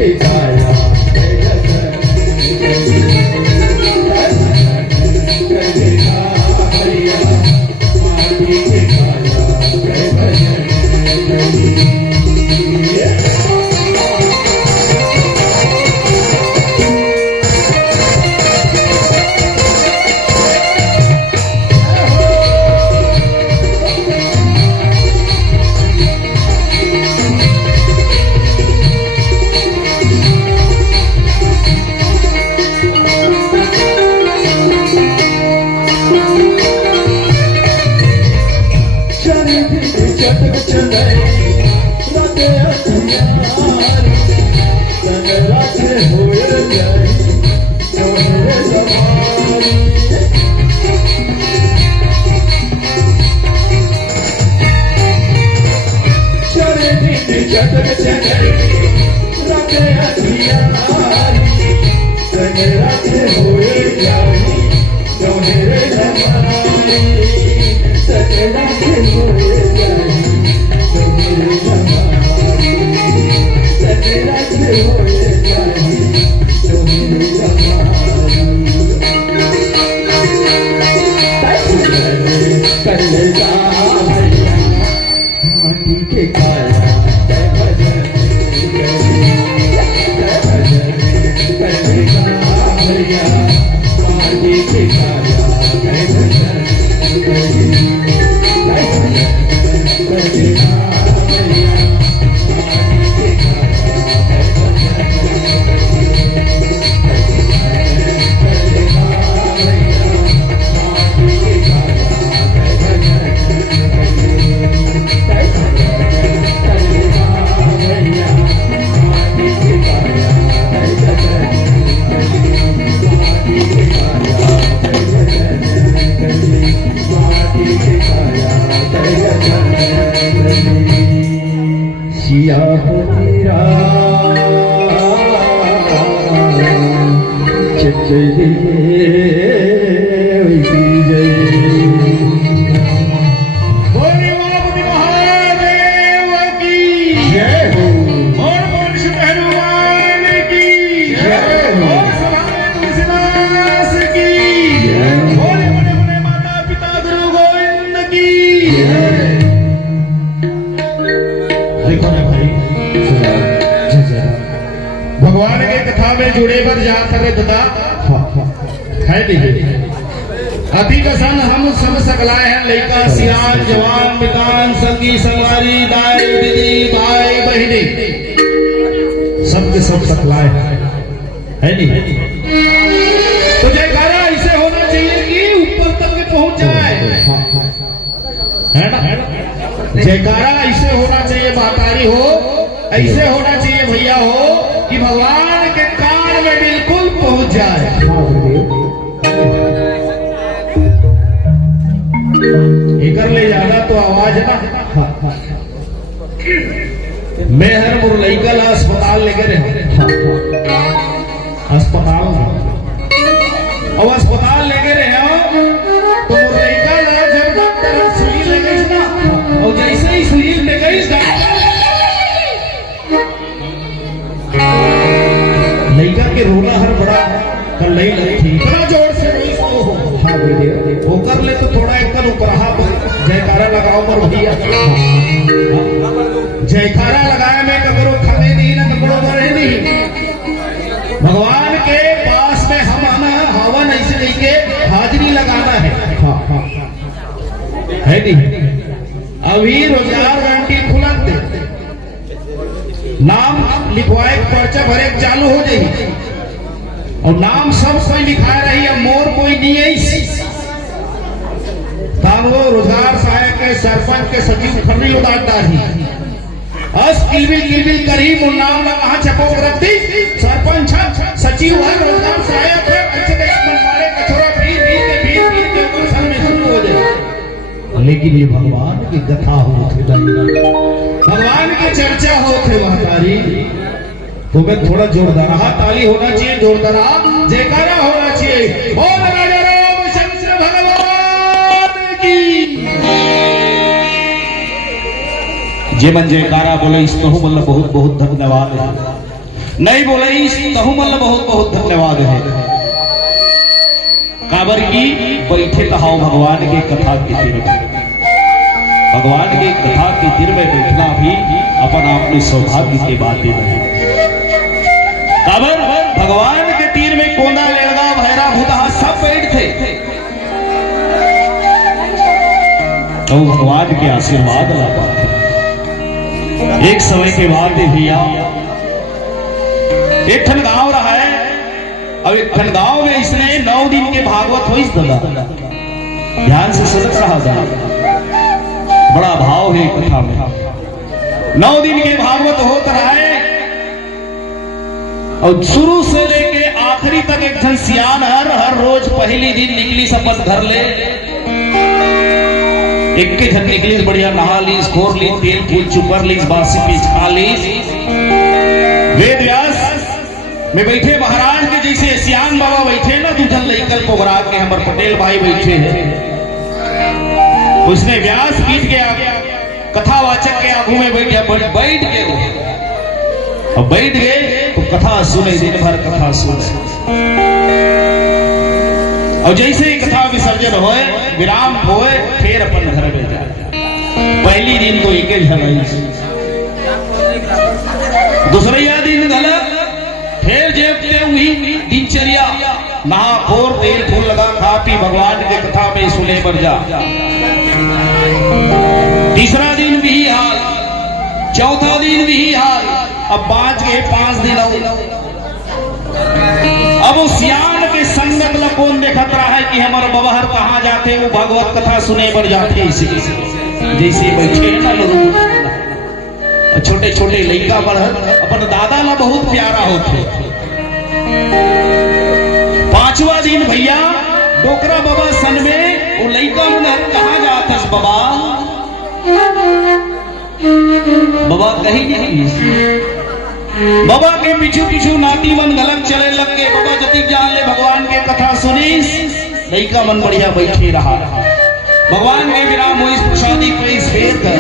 के काया जय देव की जय। बोले उमापति महादेव की जय हो। और वंश पहलवान की जय हो। और सभाए तुलसीदास की जय हो। बोले बड़े बड़े माता पिता गुरु गोविंद की देखो ना भाई, जय जय। भगवान के कथा में जुड़े पर जात रे ददा है दीजिए अति कसन हम सब सकलाए हैं लड़का सियान जवान मितान संगी संगवारी दाई दीदी भाई बहिनी सबके सब सकलाए हैं है नहीं। तो जयकारा ऐसे होना चाहिए कि ऊपर तक के पहुंच जाए, है ना। जयकारा ऐसे होना चाहिए, महतारी हो ऐसे होना चाहिए, भैया हो कि भगवान के कान में बिल्कुल पहुंच जाए। इकर ले जाना तो आवाज ना मैं हर मुरलईकल अस्पताल लेकर अस्पताल अब अस्पताल लेके रहे हो तो मुरलईकल जब डॉक्टर सुई लगे ना और जैसे ही सुई लगे लड़का के रोना हर बड़ा कल नहीं लगी थी इतना जोर से रोई सो वो कर ले तो थोड़ा एक कर उपरहा जयकारा लगाओ पर भैया जयकारा लगाए में ककरो खड़े नहीं ना ककरो बड़े नहीं। भगवान के पास में हम आना हवन ऐसे लेके हाजिरी लगाना है नहीं। अभी रोजगार गारंटी खुला दे नाम लिखवाए पर्चा भरे चालू हो जाए और नाम सब कोई लिखा रही है मोर कोई नहीं है वो रोजगार सहायक के सरपंच के सचिव फर्री उड़ादार ही अस किलबिल करी मुन नाम ना कहां छपोक रखती सरपंच सचिव है रोजगार सहायक है अच्छे देश मन मारे कचोरा भीड़ के ऊपर सन में शुरू हो जाए। लेकिन ये भगवान की कथा हो थे भगवान की चर्चा हो थे महतारी तुम्हें थोड़ा जोरदार ताली होना चाहिए, जोरदार जयकारा होना चाहिए। बोल राजा रामचंद्र भगवान की जे मन जयकारा बोले इस तहु मल्ल बहुत बहुत धन्यवाद है, नहीं बोले इस तहु मल्ल बहुत बहुत धन्यवाद है। काबर की बैठे कहाओ भगवान की कथा के तीर में, भगवान की कथा के तीर में बैठना भी अपन आप में सौभाग्य की बात है। काबर भगवान के तीर में कोंदा लेड़गा भैरा भूता सब बैठ थे तो भगवान के आशीर्वाद ला पाते। एक समय के बाद भैया एक ठन गांव रहा है, अब एक ठन गांव में इसने 9 दिन के भागवत हो इस दादा ध्यान से सुनत रहा जा, बड़ा भाव है कथा में। 9 दिन के भागवत होता रहा है और शुरू से लेके आखिरी तक एक जन सियान हर रोज पहली दिन निकली सब घर ले एक के जन निकली बढ़िया नहा ली खोर ली तेल फूल चुपर ली बासी पीछ खा ली वेद व्यास में बैठे महाराज के जैसे सियान बाबा बैठे ना दूधन लईकल पोगरा के हमर पटेल भाई बैठे हैं उसने व्यास पीठ के आगे कथावाचक के आगू में बैठ गए और बैठ गए तो कथा सुने दिन भर कथा सुने और जैसे ही कथा विसर्जन होए विराम होए फिर अपन घर में जाए। पहली दिन तो एक झलाई दूसरा दिन गलत फिर जेबते हुई दिनचर्या नहा खोर तेल फूल लगा खा पी भगवान के कथा में सुने पर जा। तीसरा दिन भी हाल, चौथा दिन भी हाल, अब 5 दिन अब उस सियान के संगत ला कौन देखत रहा है कि हमारे बबहर कहाँ जाते वो भागवत कथा सुने पर जाते इसी जैसे बैठे ना लोग छोटे छोटे लड़का बढ़त अपन दादा ला बहुत प्यारा होते। 5वां दिन भैया डोकरा बाबा सन में वो लड़का कहाँ जाता बाबा बाबा कहीं नहीं बाबा के पीछू पीछू नाती मन गलत चले लग गए बाबा जति जान ले भगवान कथा सुनी, लइका मन बढ़िया बैठे रहा। भगवान के विराम हो इस प्रसादी को इस फेर कर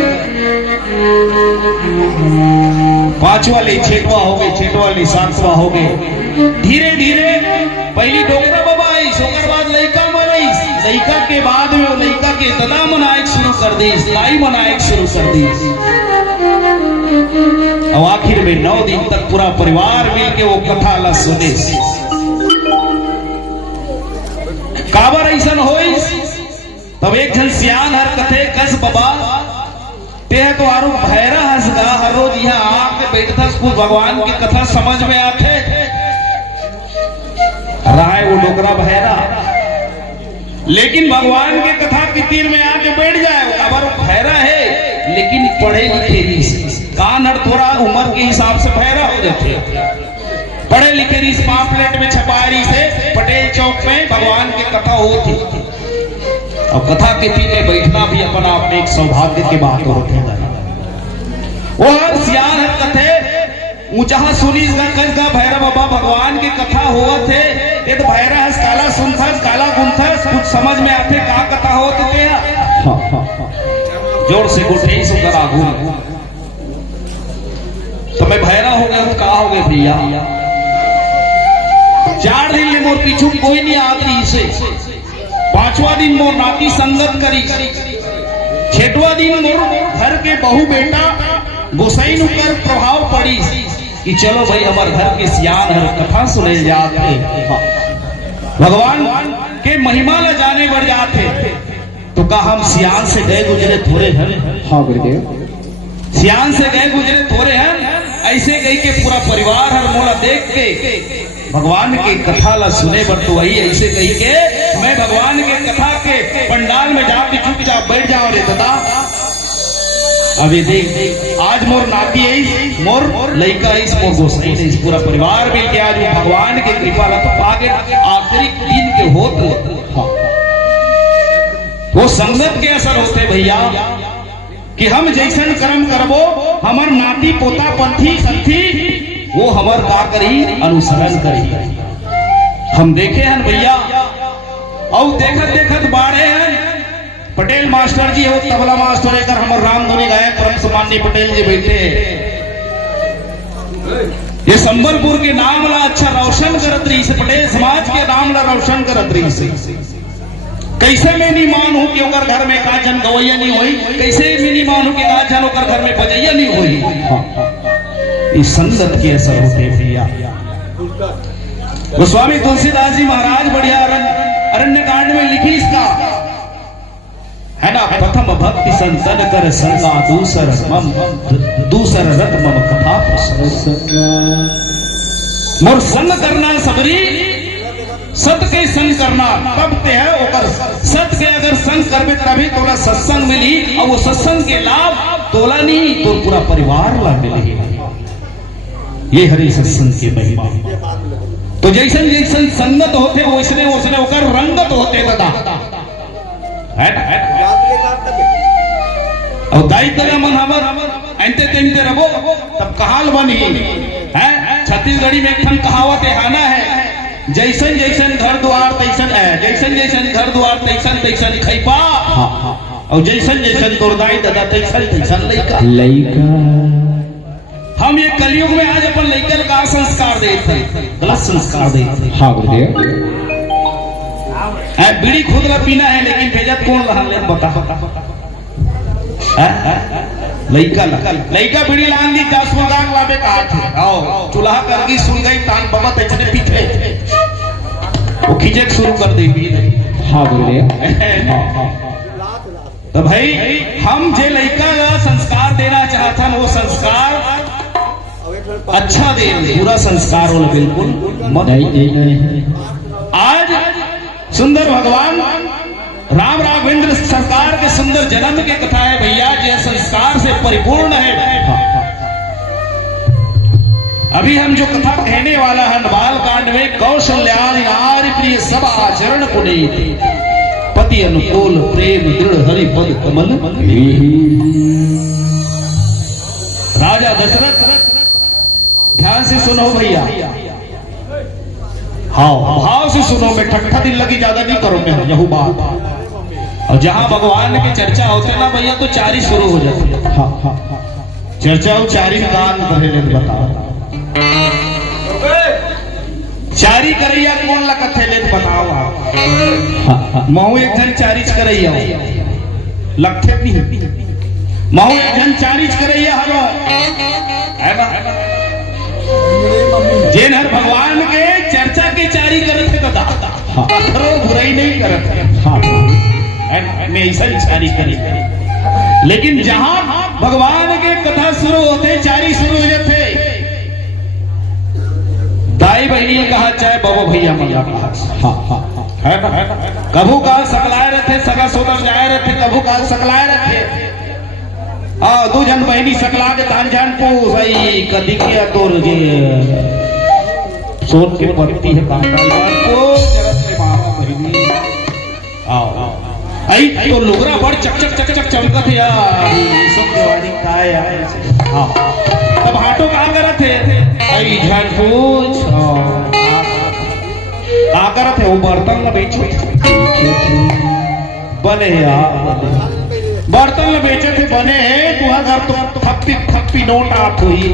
पांचवा ले छठवा हो गए, छठवा ले सातवा हो गए। धीरे धीरे पहली डोकरा बाबा आई, ओकर बाद लइका मनाई, लइका के बाद में वो लइका के इतना मनाए शुरू कर दी, लाई मनाए शुरू कर दी। और आखिर में 9 दिन तक पूरा परिवार मिलके वो कथा ला सुने। काबर ऐसा होई, तब एक जन सियान हर कथे कस बाबा ते तो आरो भैरा हंसगा, हर रोज यहाँ आके बैठता स्कूल भगवान की कथा समझ में आते रहा है वो डोकरा भैरा, लेकिन भगवान के कथा के तीर में आके बैठ जाए। अबर भैरा है लेकिन पढ़े लिखे नहीं, कान और थोड़ा उम्र के हिसाब से भैरा हो जाते, पढ़े लिखे नहीं। पाम्पलेट में छपारी से पटेल चौक में भगवान की कथा होती, और कथा के तीर में बैठना भी अपना अपने एक सौभाग्य की बात होती है। वो हर सियान हर कथे ऊंचा सुनी का भैरव बाबा भगवान की कथा हुआ थे, ये तो भैरा हंस काला सुनथस काला गुंथस, कुछ समझ में आते का कथा होती है। जोर से गुठे सुकर आगू तो मैं भैरा हो गया, तो कहा हो गए भैया 4 दिन ले मोर पीछू कोई नहीं आती इसे, 5वां दिन मोर नाती संगत करी, 6वां दिन मोर घर के बहू बेटा गोसाई नुकर प्रभाव पड़ी कि चलो भाई हमारे घर के सियान हर कथा सुने जाते, भगवान के महिमा ले जाने बढ़ जाते। तो कहा हम सियान से गए गुजरे थोड़े हैं, हाँ गुरुदेव सियान से गए गुजरे थोड़े हैं, ऐसे गई के पूरा परिवार हर मोला देख के भगवान की कथा ला सुने बर तो वही ऐसे कही के मैं भगवान के कथा के पंडाल में जाके चुपचाप बैठ जाओ रे दादा। अभी देख आज मोर नाती है, मोर लइका है, मोर गोसाई है, पूरा परिवार मिल के आज भगवान के कृपा ला तो पागे आखिरी दिन के होत वो संगत के असर होते भैया, कि हम जैसन कर्म करबो हमर नाती पोता पंथी संथी वो हमर का करी अनुसरण करी। हम देखे हैं भैया, और देखत देखत बाढ़े हैं पटेल मास्टर जी हो, तबला मास्टर है, हमर रामधुनी गायक परम सम्माननीय पटेल जी बैठे, ये संबलपुर के नाम ला अच्छा रोशन करत रही से, पटेल समाज के नाम ला रोशन करत रही से। कैसे मैं नहीं मानूं कि ओकर घर में का जन गवैया नहीं हुई, कैसे मैं नहीं मानूं कि का जन ओकर घर में बजैया नहीं हुई। इस संगत के असर होते भैया। गोस्वामी तुलसीदास जी महाराज बढ़िया अरण्य कांड में लिखी इसका है ना, प्रथम भक्ति संतन कर संगा, दूसर रत मम कथा मोर संग करना सबरी, सत के संग करना तब ते है ओकर, सत के अगर संग करबे तभी तोला सत्संग मिली, और वो सत्संग के लाभ तोला नहीं तो पूरा परिवार ला मिली। ये हरि सत्संग के महिमा। तो जैसन जैसन संगत होते वैसने वैसने ओकर रंगत होते दादा है ना। और दायित्व मन हमर अंते तेंते रहो तब कहाल बनी है। छत्तीसगढ़ी में एक कहावत है, जैसन जैसन घर द्वार तैसन है, जैसन जैसन घर द्वार तैसन तैसन खैपा, और जैसन जैसन तोरदाई दादा तैसन तैसन लइका। हम ये कलयुग में आज अपन लइकन का संस्कार देते, गलत संस्कार देते। हाँ गुरुदेव, बीड़ी खुद ला पीना है लेकिन भेजत कौन रहा ले बता लइका बीड़ी लान दी 10 मगांग लाबे कहा थे, आओ चूल्हा करगी सुन गई तान बाबा तैचने पीछे वो खींचे शुरू कर देगी। हाँ गुरुदेव। तो भाई हम जे लइका का संस्कार देना चाहता वो संस्कार अच्छा दे, पूरा संस्कार हो बिल्कुल मत। आज सुंदर भगवान राम राघवेंद्र सरकार के सुंदर जन्म की कथा है भैया, जो संस्कार से परिपूर्ण है। अभी हम जो कथा कहने वाला है बाल कांड में, कौशल्यान नारी प्रिय सब आचरण पुनीत, पति अनुकूल प्रेम दृढ़ हरि पद कमल। राजा दशरथ ध्यान से सुनो भैया, हाँ भाव से सुनो, मैं ठट्ठा दिल लगी ज्यादा नहीं करो मैं यहू बात। और जहाँ भगवान की चर्चा होते ना भैया तो चारी शुरू हो जाती है। हाँ हाँ चर्चा हो चारी दान पहले बताओ, चारी करैया कौन ला कथे ले बताओ आप। महू एक जन चारिज करैया लखे नहीं, महू एक जन चारिज करैया हरो है ना, जेन हर भगवान के चर्चा के चारी करते तो दाता अखरो बुराई नहीं करते मैं ऐसा चारी करी। लेकिन जहां भगवान के कथा शुरू होते चारी शुरू हो जाते, दाई बहनी कहा चाहे बाबा भैया मैया है ना, कभू का सकलाए रहते सगा सोदर जाए रहते, कभू का सकलाए रहते दो जन बहनी सकला के तान जान को सही कदी किया तोर जे सोन के पत्ती है कांटाल को जरत के मामा बहनी आओ आई तो लुगरा बड़ चक चक चक चक चमकत है यार, सब देवानी का है यार। हां तब हाटो कहां करत है आई जान पूछ का करत है वो बर्तन में बेचो बने यार, बर्तन में बेचे थे बने हैं तुहार घर तो थप्पी थप्पी नोट आत हुई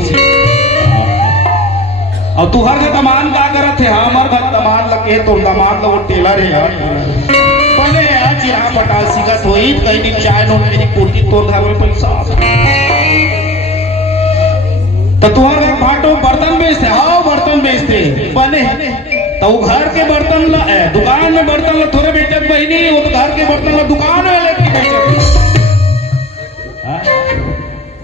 और तुहार घर दमान का करत है। हमार घर दमान लगे तो दमान लो टेलर है यार, बने यार चिरा पटाल सिगत हुई कहीं दिन चाय नोट मेरी कुर्ती तो घर में पैसा तो तुहार घर भाटो बर्तन बेचते, हाँ बर्तन बेचते बने तो घर के बर्तन ला दुकान में बर्तन ला थोड़े बेचे बहनी, वो तो घर के बर्तन ला दुकान में लेके बेचे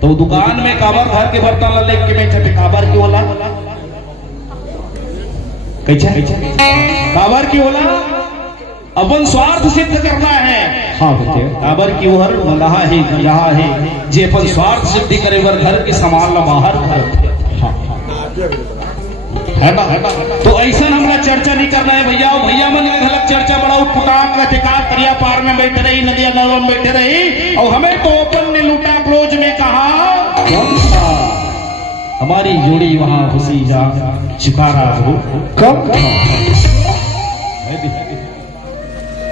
तो दुकान में काबर घर के बर्तन ला लेके बेचे काबर की होला कैसे काबर की होला अपन स्वार्थ सिद्ध करना है। हाँ बेटे काबर की वो हर मलाहा है यहाँ है जे अपन स्वार्थ सिद्धि करे वर घर के सामान ला बाहर है ना, तो ऐसा हमरा चर्चा नहीं करना है भैया। भैया मन का गलत चर्चा बड़ा उठपुटाम का ठिकान करिया पार में बैठे रही, नदिया नालों में बैठे रही और हमें तो ओपन ने लूटा क्लोज में कहा हमारी जोड़ी वहां खुशी जा चिकारा हो कब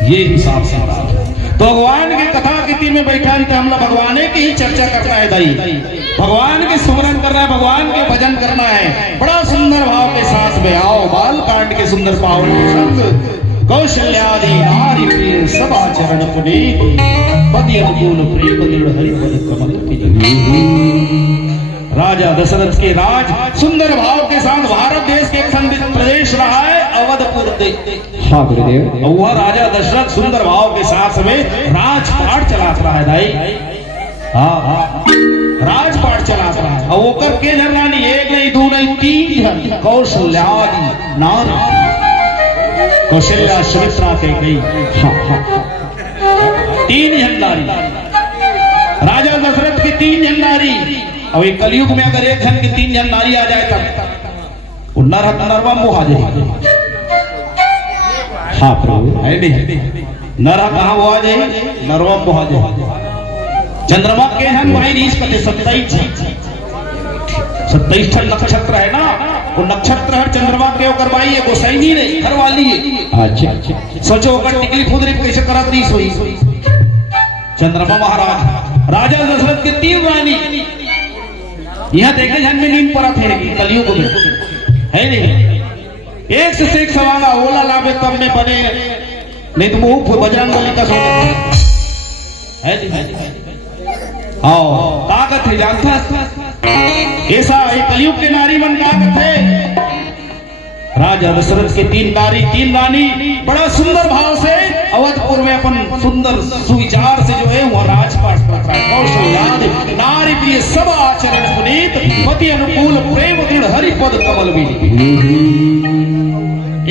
ये हिसाब से तो भगवान की कथा की तीर में बैठा तो हम लोग भगवान की ही चर्चा करना है दाई, भगवान के सुमरन करना है, भगवान के भजन करना है बड़ा सुंदर भाव के साथ में। आओ बाल कांड के सुंदर पावन कौशल्यादि नारी प्रिय सब आचरण पुनीत पति अनुकूल प्रेम दृढ़ हरि पद कमल की राजा दशरथ के राज सुंदर भाव के साथ भारत देश के एक प्रदेश रहा है अवधपुर देश। हाँ गुरुदेव वह राजा दशरथ सुंदर भाव के साथ में राजपाट चलाता रहा है दाई। हाँ राजपाट चलाता रहा है और वो कर के रानी एक नहीं दो नहीं तीन कौशल्यादि नारी कौशल्या सुमित्रा के गई तीन जन्नारी राजा दशरथ की तीन जन्नारी और एक कलयुग में अगर एक जन की तीन जन नारी आ जाए तब नरवा मोह आ जाए। हाँ प्रभु है नहीं नरा कहाँ वो आ जाए नरवा मोह आ जाए। चंद्रमा के हम भाई रीस पते 27 नक्षत्र है ना, वो नक्षत्र है चंद्रमा के ओकर भाई है गोसाई नहीं घर वाली है। अच्छा सोचो अगर टिकली खुदरी कैसे करा दी सोई चंद्रमा महाराज राजा दशरथ के तीन रानी यहाँ देखे जन में नींद पड़ा थे कलयुग में है नहीं, एक से एक सवाल ओला लाभे तब में बने नहीं तो मुंह बजरंग बली का है ताकत है जानता ऐसा कलयुग के नारी मन ताकत है। राजा दशरथ के तीन रानी बड़ा सुंदर भाव से अवधपुर में अपन सुंदर सुविचार से जो है वह राजपाट करता है। कौशल्यादि नारी प्रिय सब आचरण पुनीत पति अनुकूल प्रेम दृढ़ हरि पद कमल भी।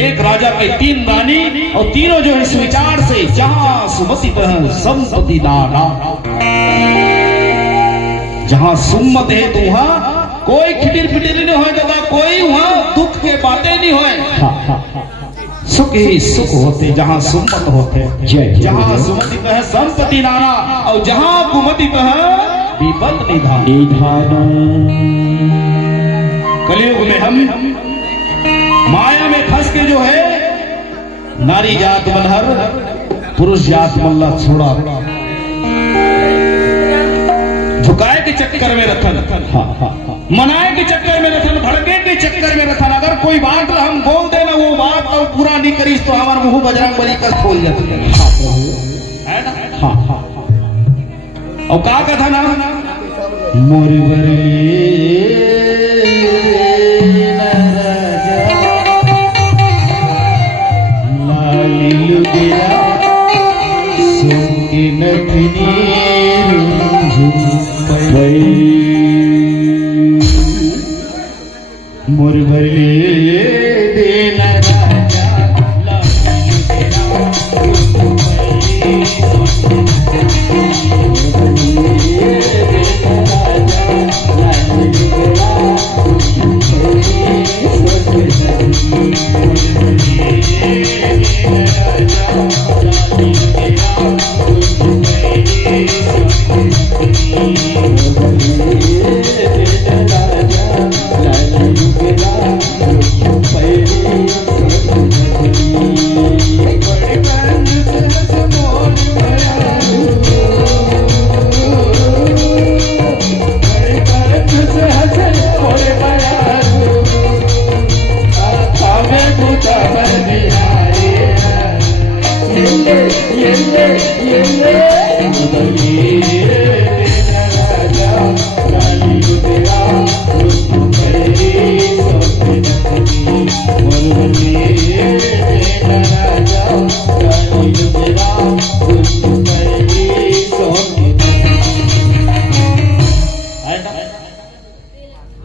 एक राजा के तीन रानी और तीनों जो है सुविचार से जहां सुमति संपत्ति दाना, जहां सुमत है तो वहां कोई खिटिर पिटिर नहीं हो दादा, कोई वहां दुख के बातें नहीं हो, सुख ही सुख होते जहां सुमत होते, जहां सुमति कह संपत्ति नाना और जहां कुमति कह विपद निधान। कलयुग में हम माया में फंस के जो है नारी जात मल्हर पुरुष जात मल्ला छोड़ा, झुकाए के चक्कर में रखन, मनाए के चक्कर में रखन, भड़के के चक्कर में रखन। अगर कोई बात हम बोल देना वो बात और पूरा नहीं करी तो हमारा मुंह बजरंग बली का खोल जाती है ना। हाँ हाँ और का कथा ना मोर मोर भरले देना राजा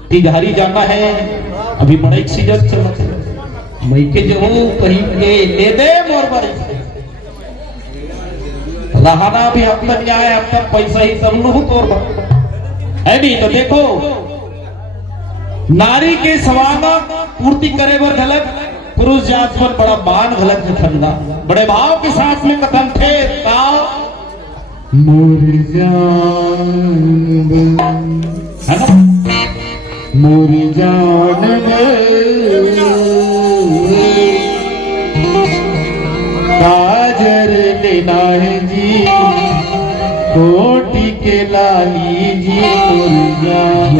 तिजहरी जाना है। अभी बड़ा सीजन चलता है मई के जो कहीं के ले दे मोर बड़ी रहना भी अब तक क्या है, अब तक पैसा ही सब लोग तोड़ है नहीं। तो देखो नारी के स्वागत पूर्ति करे बर गलत पुरुष जात पर बड़ा मान गलत ठंडा बड़े भाव के साथ में कथन थे मोर जान है ना मोरी जान काजर लेना है जी कोटि के लाई जी मोरी जान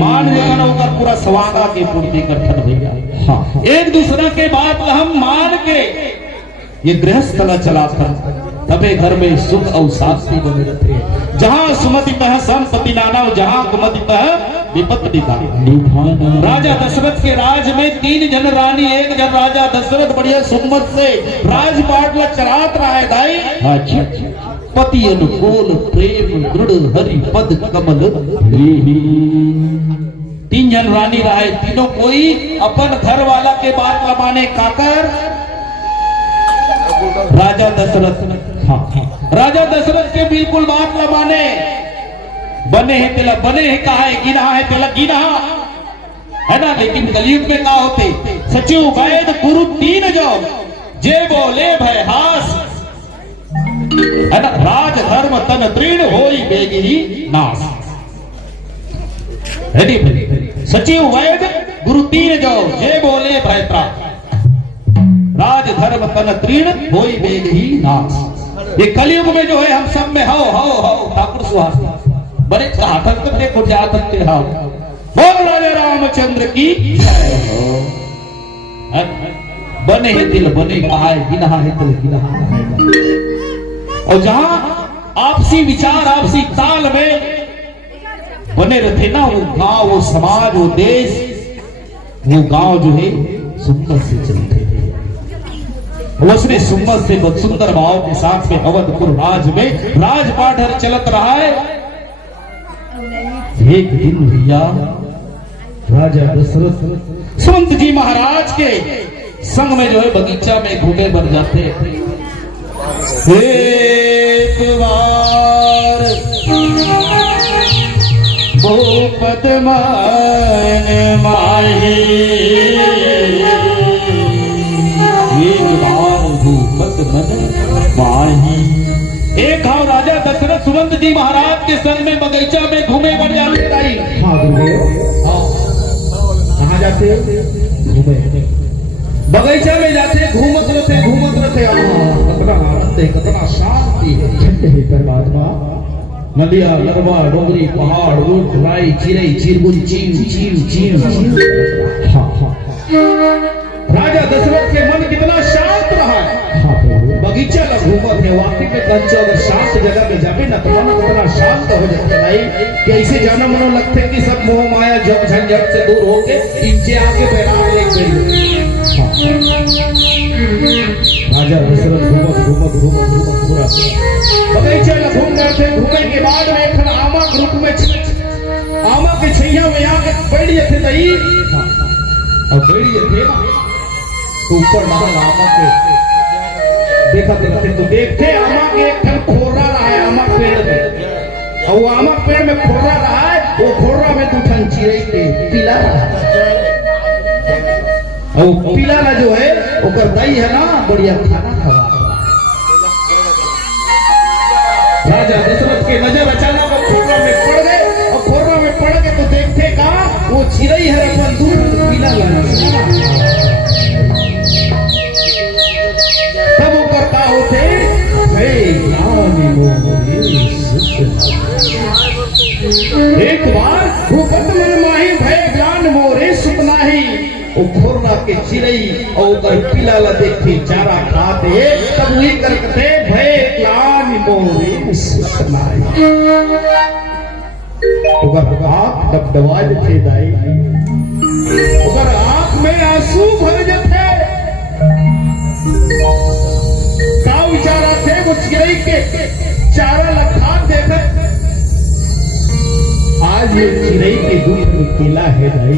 मान लेना होगा पूरा स्वागा के पूर्ति कठन भैया। हाँ एक दूसरे के बात हम मान के ये गृहस्थ चला था तबे घर में सुख और शांति बने रहते हैं। जहाँ सुमति कह संपत्ति नाना जहाँ कुमति कह विपत्ति निधान। राजा दशरथ के राज में 3 जन रानी 1 जन राजा दशरथ बढ़िया सुमत से राजपाट ला चलात रहा है दाई। अच्छा पति अनुकूल प्रेम दृढ़ हरि पद कमल 3 जन रानी रहे तीनों कोई अपन घर वाला के बात लमाने काकर राजा दशरथ। हाँ राजा दशरथ के बिल्कुल बात न माने बने हैं तेला बने हैं कहा है गिना है तेला गिना है ना। लेकिन कलयुग में क्या होते सचिव वैद गुरु 3 जो जे बोले भय हास है ना। राज धर्म तन तृण होई बेगिरी नाश है नी। सचिव वैद गुरु 3 जो जे बोले भय त्रास राज धर्म तन तृण होई बेग ही नाश। ये कलयुग में जो है हम सब में हो ठाकुर सुहास बड़े चाहत देखो जातक के हाथ बोल राजा रामचंद्र की बने है दिल बने कहा है गिना है दिल गिना। और जहां आपसी विचार आपसी ताल में बने रहते ना वो गांव वो समाज वो देश वो गांव जो है सुंदर से चलते हैं। उसने सुंदर से सुंदर भाव के साथ में अवधपुर राज में राजपाट चलत रहा है। एक दिन भैया राजा दशरथ सुमंत जी महाराज के संग में जो है बगीचा में घूमे बर जाते। एक बार भूपत मान माही एक बार भूपत मन माही। एक हाव राजा दशरथ सुमंत जी महाराज के संग में बगीचा में घूमे बर जाते। हाँ गुरुदेव कहाँ जाते बगीचा में जाते घूमत रहते कितना आनंद है, कितना शांति है। हे परमात्मा, नदिया नरवा डोंगरी पहाड़ ऊंट राई चिड़ै चिरबुन चीव चीव चीव चीव। हाँ हाँ, राजा दशरथ के मन कितना शांत रहा है। हाँ प्रभु, बगीचा का घूमत है वाकई में कंचो अगर शांत जगह में जावे ना तो मन कितना शांत हो जाता है कि ऐसे जाना मनो लगते कि सब मोह माया जब झंझट से दूर होके इनके आगे बैठा ले। राजा दशरथ घूमत पूरा बगीचा में घूम रहे थे। घूमने के बाद में एक आमा के रूप में आमा के छैया में आके बैठिए थे नहीं और बैठिए थे ना तो ऊपर आमा के देखते तो देखते आमा के एक ठन खोरा रहा है आमा पेड़ में, और वो आमा पेड़ में खोरा रहा है, वो खोरा में दो ठन चिड़ै के पीला रहा है। और पीला ना जो है वो दही है ना बढ़िया खाना खवा। राजा दशरथ के नजर अचानक वो खोरा में पड़ गए, और खोरा में पड़ गए तो देखते का वो चिड़ै है अपन दूध पीला लगा। तब वो करता होते एक बार भूपत मन माही भय ज्ञान मोरे सुतना ही। वो खोरना के चिड़ै और पीला ला देखते चारा खाते तब वही करते भय ज्ञान मोरे सुतना ही। आंख डबडबाज थे दाई, आंख में आंसू भर जाते। का विचारा थे वो चिड़ै के चारा लखा देकर आज ये चिड़ै के दूध में पीला है भाई,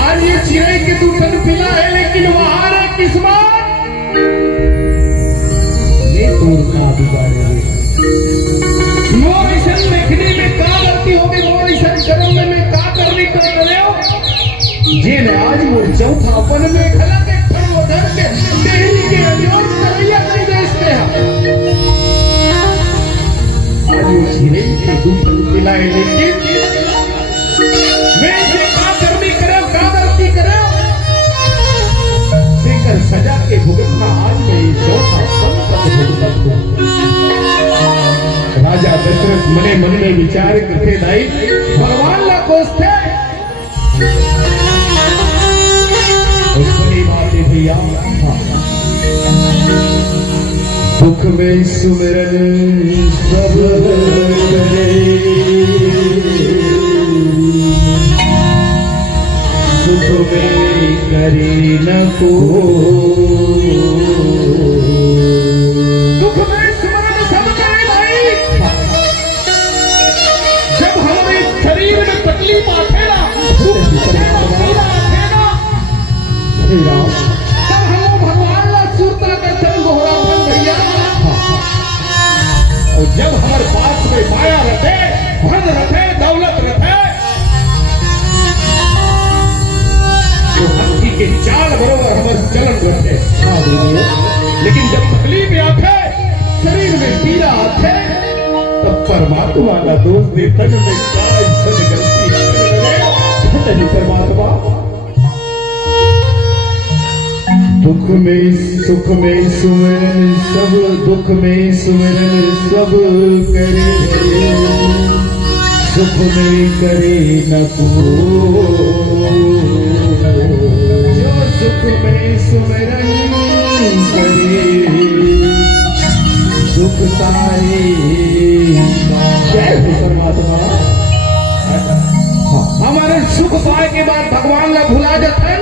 आज ये चिड़ै के दूध में पीला है, लेकिन वहां रे किस्मत ये दूर का बिगाड़े। मोर ऐसा देखने में का गलती हो गई, मोर ऐसा करने में का करनी कर रहे हो जे ने आज वो चौथा अपन में खला के उधर के डेहरी के अजोर करैया नहीं बेचते हैं। चिड़ै के दूध पिलाए, लेकिन मैं इसे का करनी करे का गलती करे देकर सजा के भुगतना आज में चौथा संकट भुगत। राजा दशरथ मने मन में विचार करते दाई भगवान ला कोसते बड़ी बात है भैया। दुख में सुमिरन सब करे, सुख में करे न को। दुख में सुमिरन सब करे भाई, जब हमारे शरीर में तकलीफ आते ना तब हम भगवान ला सुरता करते गोहरा बन भैया। और जब हमारे पास में माया रखे धन रखे दौलत रखे तो हंसी के चाल बरोबर हमारे चलन रखे। लेकिन जब तकलीफ आते शरीर में पीड़ा आते तब परमात्मा का दोष दे तन में गलती परमात्मा। दुख में सुख में सुमिरन सब, दुख में सुमिरन सब करे, सुख में करे न को। जो सुख में सुमिरन करे दुख तारे। जय हो परमात्मा। हमारे सुख पाए के बाद भगवान ला भुला जाते,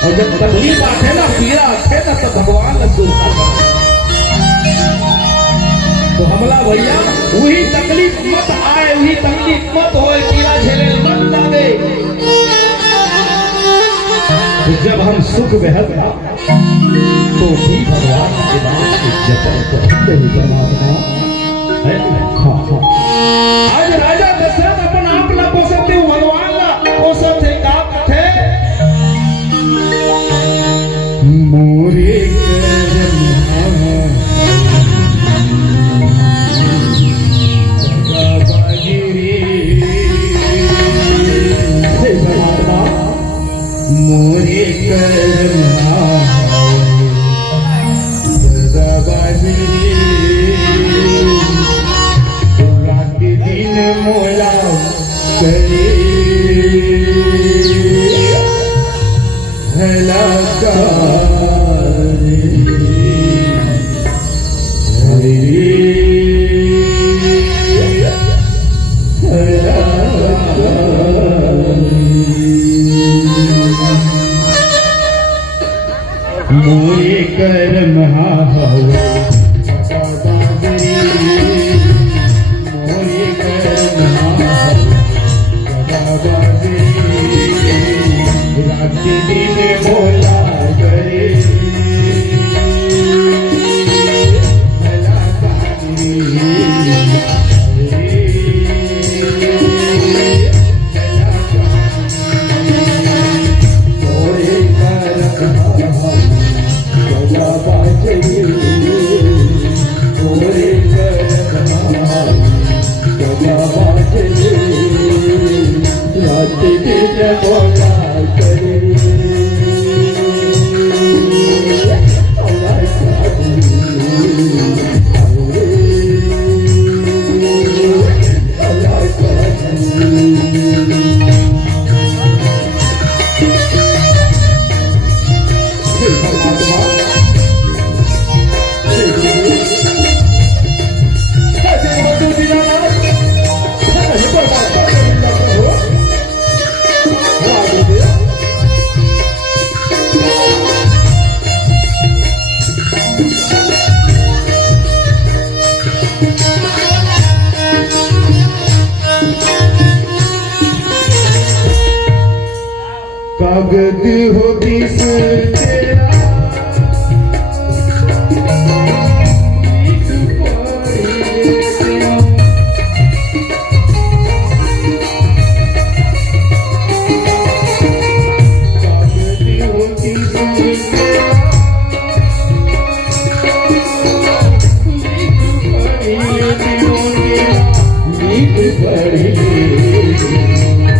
और जब तकलीफ आते ना पीड़ा आते ना तो भगवान ने सुनता तो हमला भैया वही तकलीफ मत आए, वही तकलीफ मत हो, पीड़ा झेले मत ना दे। तो जब हम सुख बेहद तो भी भगवान के नाम से जपन करते ही परमात्मा है। आज राजा दशरथ अपन आप ला पोसते भगवान ला पोसते काम थे मोरे परमात्मा मोरे करना दगाबाजी रात दिन मोला करे मोरे कर्म हवे मोरे कर्म हवे रात दिन बोला करे कागज हो किस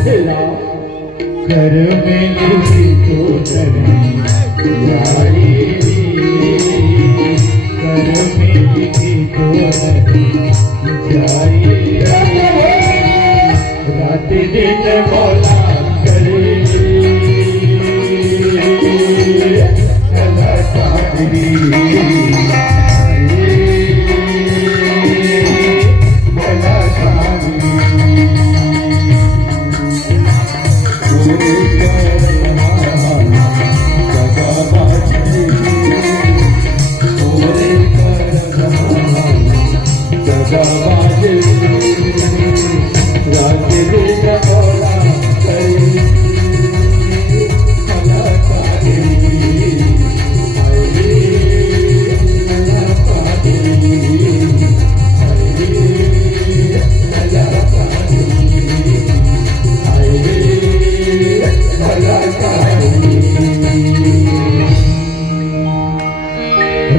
तेरा घर में लिखी तो चली जाए घर में लिखी तो जाए रात दिन बोला करे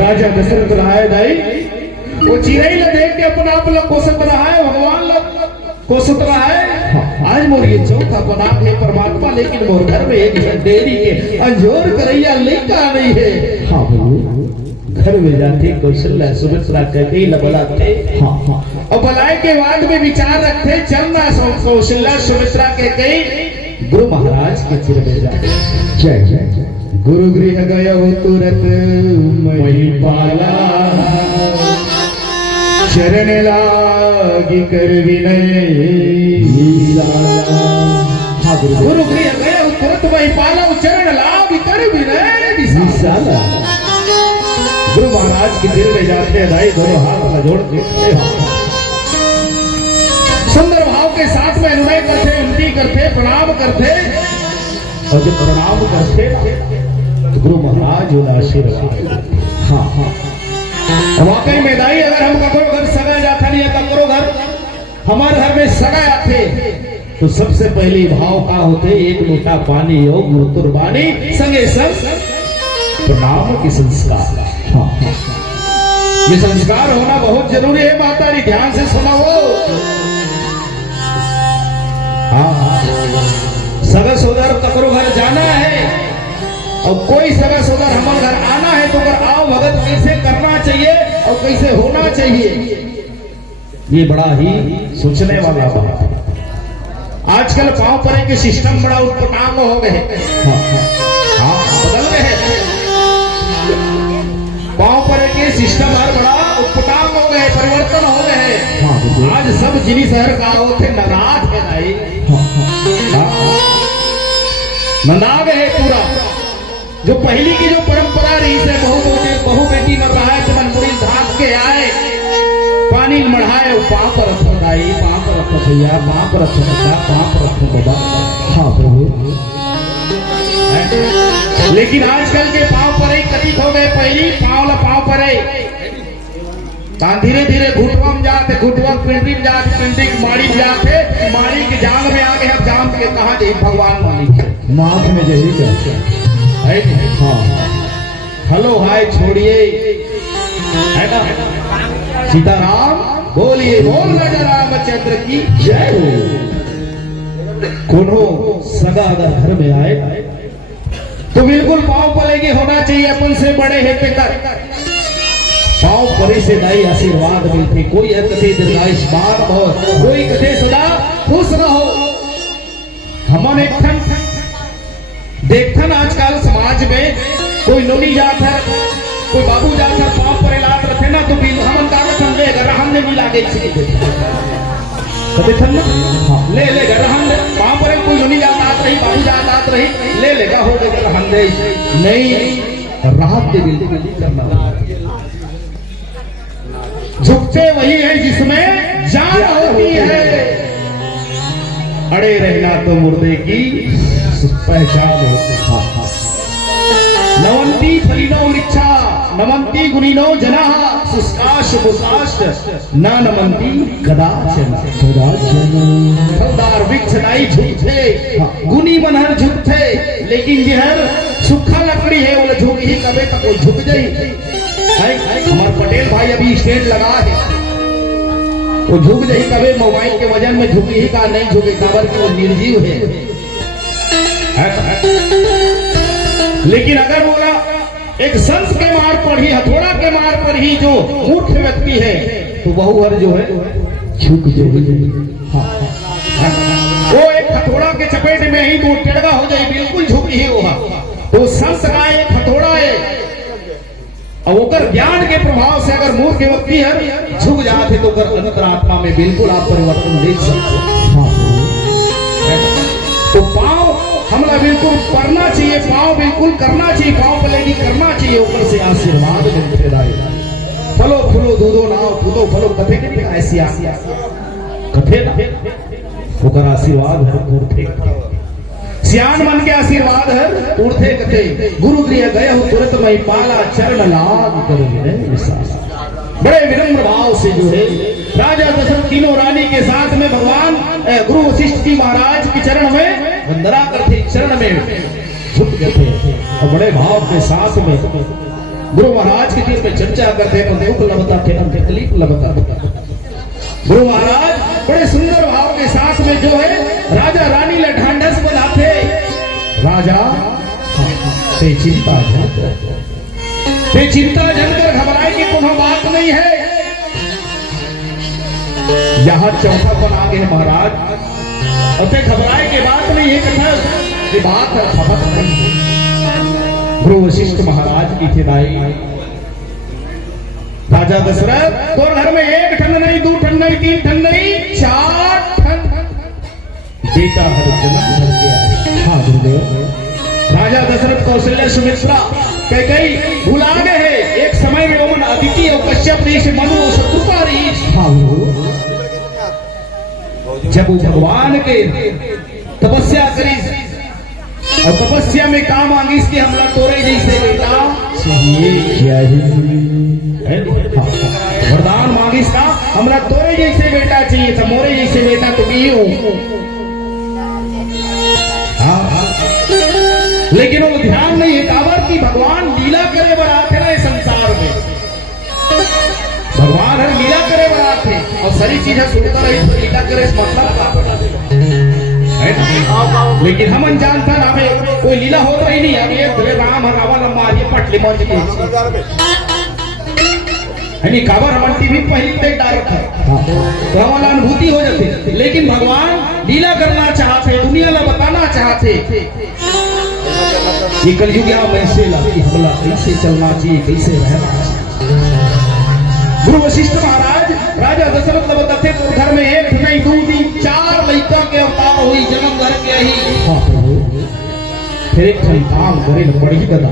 राजा दशरथ रहा दाई वो चिड़ई ला देख के अपना आप ला कोसत रहा है भगवान ला कोसत रहा है आज मोर ये चौथा बना है परमात्मा लेकिन मोर घर में एक देरी के अंजोर करैया लेका नहीं है हाँ घर में जाते कौशल्या सुमित्रा कहते ही बुलाते और बुलाए के बाद में विचार रखते चलना कौशल्या सुमित्रा के कई गुरु महाराज के चिर में जाते जय जय जय गुरु गृह गया तुरंत मई पाला शरण लागी कर विनय गुरु गृह गया तुरंत मई पाला चरण लागी कर विनय गुरु महाराज के दिल में जाते हैं भाई दोनों हाथ में जोड़ते सुंदर भाव के साथ में अनुनय करते उल्टी करते प्रणाम करते और जब प्रणाम करते तो गुरु महाराज आशीर्वाद हाँ हाँ वाकई में दाई अगर हम करो घर सगा जाता नहीं है करो घर हमारे घर में सगा आते तो सबसे पहली भाव का होते एक लोटा पानी हो गुरु कुर्बानी संगे संग प्रणाम के संस्कार हाँ हाँ ये संस्कार होना बहुत जरूरी है माता जी ध्यान से सुना हो हाँ हाँ सगा सोदर ककरो घर जाना है और कोई सगा सोदर हमारे घर आना है तो अगर आओ भगत कैसे करना चाहिए और कैसे होना चाहिए, ये बड़ा ही सोचने वाला बात है। आजकल पांव परे के सिस्टम बड़ा उत्पटांग हो गए हैं। हाँ, बदल गए हैं। पांव परे के सिस्टम हर बड़ा उत्पटांग हो गए, परिवर्तन हो गए हैं। आज सब जिनी शहर का होते ननाद है भाई, ननाग है पूरा। जो पहली की जो परंपरा रही से बहु बेटी न रहा है तो मनमुड़ी धाक के आए पानी मढ़ाए पाँव पर रखो दाई, पाँव पर रखो भैया, पाँव पर रखो बच्चा, पाँव पर रखो बाबा। हाँ प्रभु। लेकिन आजकल के पाँव पर ही कटिक हो गए, पहली पाँव पर धीरे धीरे घुटवा में जाते, घुटवा पिंडी में जाते, पिंडी की माड़ी में जाते, माड़ी के जांग में आगे हम जाम के कहा जाए भगवान मालिक नाथ में जही करते है। हाँ हेलो हाय छोड़िए, है ना। सीताराम बोलिए, बोल राजा रामचंद्र की जय हो। कोनो सगा अगर घर में आए तो बिल्कुल पांव पले की होना चाहिए, अपन से बड़े है पितर पांव परे से दाई आशीर्वाद मिलते। कोई कथे दीर्घायुष्मान हो, कोई कथे सदा खुश रहो। हमन एक देखन आजकल समाज में कोई नोनी जात है, कोई बाबू जात है, पांव पर इलाज रखे ना तो हमन कागज हम ले रहन ने मिला के कभी थन ना। हाँ ले रहन पांव पर कोई नोनी जात आत रही, बाबू जात आत रही, ले लेगा हो गए रहन दे नहीं राहत दे बिल्कुल करना। झुकते वही है जिसमें जान होती है, अड़े रहना तो मुर्दे की पहचान होती है। नवंती फलिनो वृक्षा नमंती गुणिनो जना शुष्काश भूषाष्ट न नमंती कदाचन। फलदार वृक्ष नाई झुकते, गुनी बनहर झुकते, लेकिन जहर सूखा लकड़ी है वो झुक ही कबे तक वो झुक जाई। हमारे पटेल भाई अभी स्टैंड लगा है, वो झुक जाई कबे मोबाइल के वजन में झुकी ही का नहीं झुके, काबर की वो निर्जीव है। लेकिन अगर बोला एक संत के मार पर ही, हथौड़ा के मार पर ही जो मूर्ख व्यक्ति है तो बहु हर जो है झुक जाए। वो एक हथौड़ा के चपेट में ही तो टेढ़ा हो जाए, बिल्कुल झुक ही होगा। तो संत का एक हथौड़ा है और ओकर ज्ञान के प्रभाव से अगर मूर्ख व्यक्ति है झुक जाते तो अंतरात्मा में बिल्कुल आप परिवर्तन देख सकते। तो पांव हमारा बिल्कुल करना चाहिए, पांव बिल्कुल करना चाहिए, पांव पलेगी करना चाहिए, ऊपर से आशीर्वाद मिलते रहे। फलो फूलो दूधो नाव कूदो फलो कथे के ऐसी कथे ओकर आशीर्वाद है। सियान मन के आशीर्वाद है उड़ते कथे, गुरु गृह गए हो तुरंत मई पाला चरण लाग करोगे। बड़े विनम्र भाव से जो है राजा दशरथ तीनों रानी के साथ में भगवान गुरु वशिष्ठ जी महाराज के चरण में वंदना करते, चरण में झुक जाते और बड़े भाव के साथ में गुरु महाराज के दिल में चर्चा करते हैं। दुख लगता थे, तकलीफ लगता। गुरु महाराज बड़े सुंदर भाव के साथ में जो है राजा रानी ले ढांढस बनाते। राजा चिंता जनकर घबराए की कोई बात नहीं है। यहाँ चौथा बन आ गए महाराज और घबराए की बात नहीं है, कथा की बात है, खबर नहीं है। गुरु वशिष्ठ महाराज की खिदाई राजा दशरथ तो घर में एक ठन नहीं, दो ठन नहीं, तीन ठन नहीं, 4 ठन बेटा हर जन्म भर के आए। हाँ गुरुदेव। राजा दशरथ कौशल्या सुमित्रा कैकेयी भुला गए हैं। एक समय में ओमन अदिति और कश्यप देश मनु और शत्रुपा रही। हाँ जब वो भगवान के तपस्या करी और तपस्या में काम मांगी इसके हमला तोरे जैसे बेटा वरदान मांगी इसका हमला तोरे जैसे बेटा चाहिए था, मोरे जैसे बेटा तो भी हूं। लेकिन वो ध्यान नहीं है काबर की भगवान लीला करे बनाते ना संसार में। भगवान हर लीला करे बनाते और सारी चीजें सुनता रही तो लीला करे मतलब। लेकिन हम जानता ना हमें कोई लीला होता ही नहीं। हम ये राम नाम है रावण मारिए पटले मर यानी खबर हमारी टीवी पहले तक डायरेक्ट है तो हमारा अनुभूति हो जाती, लेकिन भगवान लीला करना चाहते, दुनिया ला बताना चाहते ये कलयुग वैसे हमला कैसे चलना चाहिए, कैसे रहना चाहिए। गुरु वशिष्ठ महाराज राजा दशरथ ने बताते तो घर में एक नहीं दो नहीं 4 लड़का के अवतार हुई, जन्म घर के ही फिर एक काम करे बड़ी गदा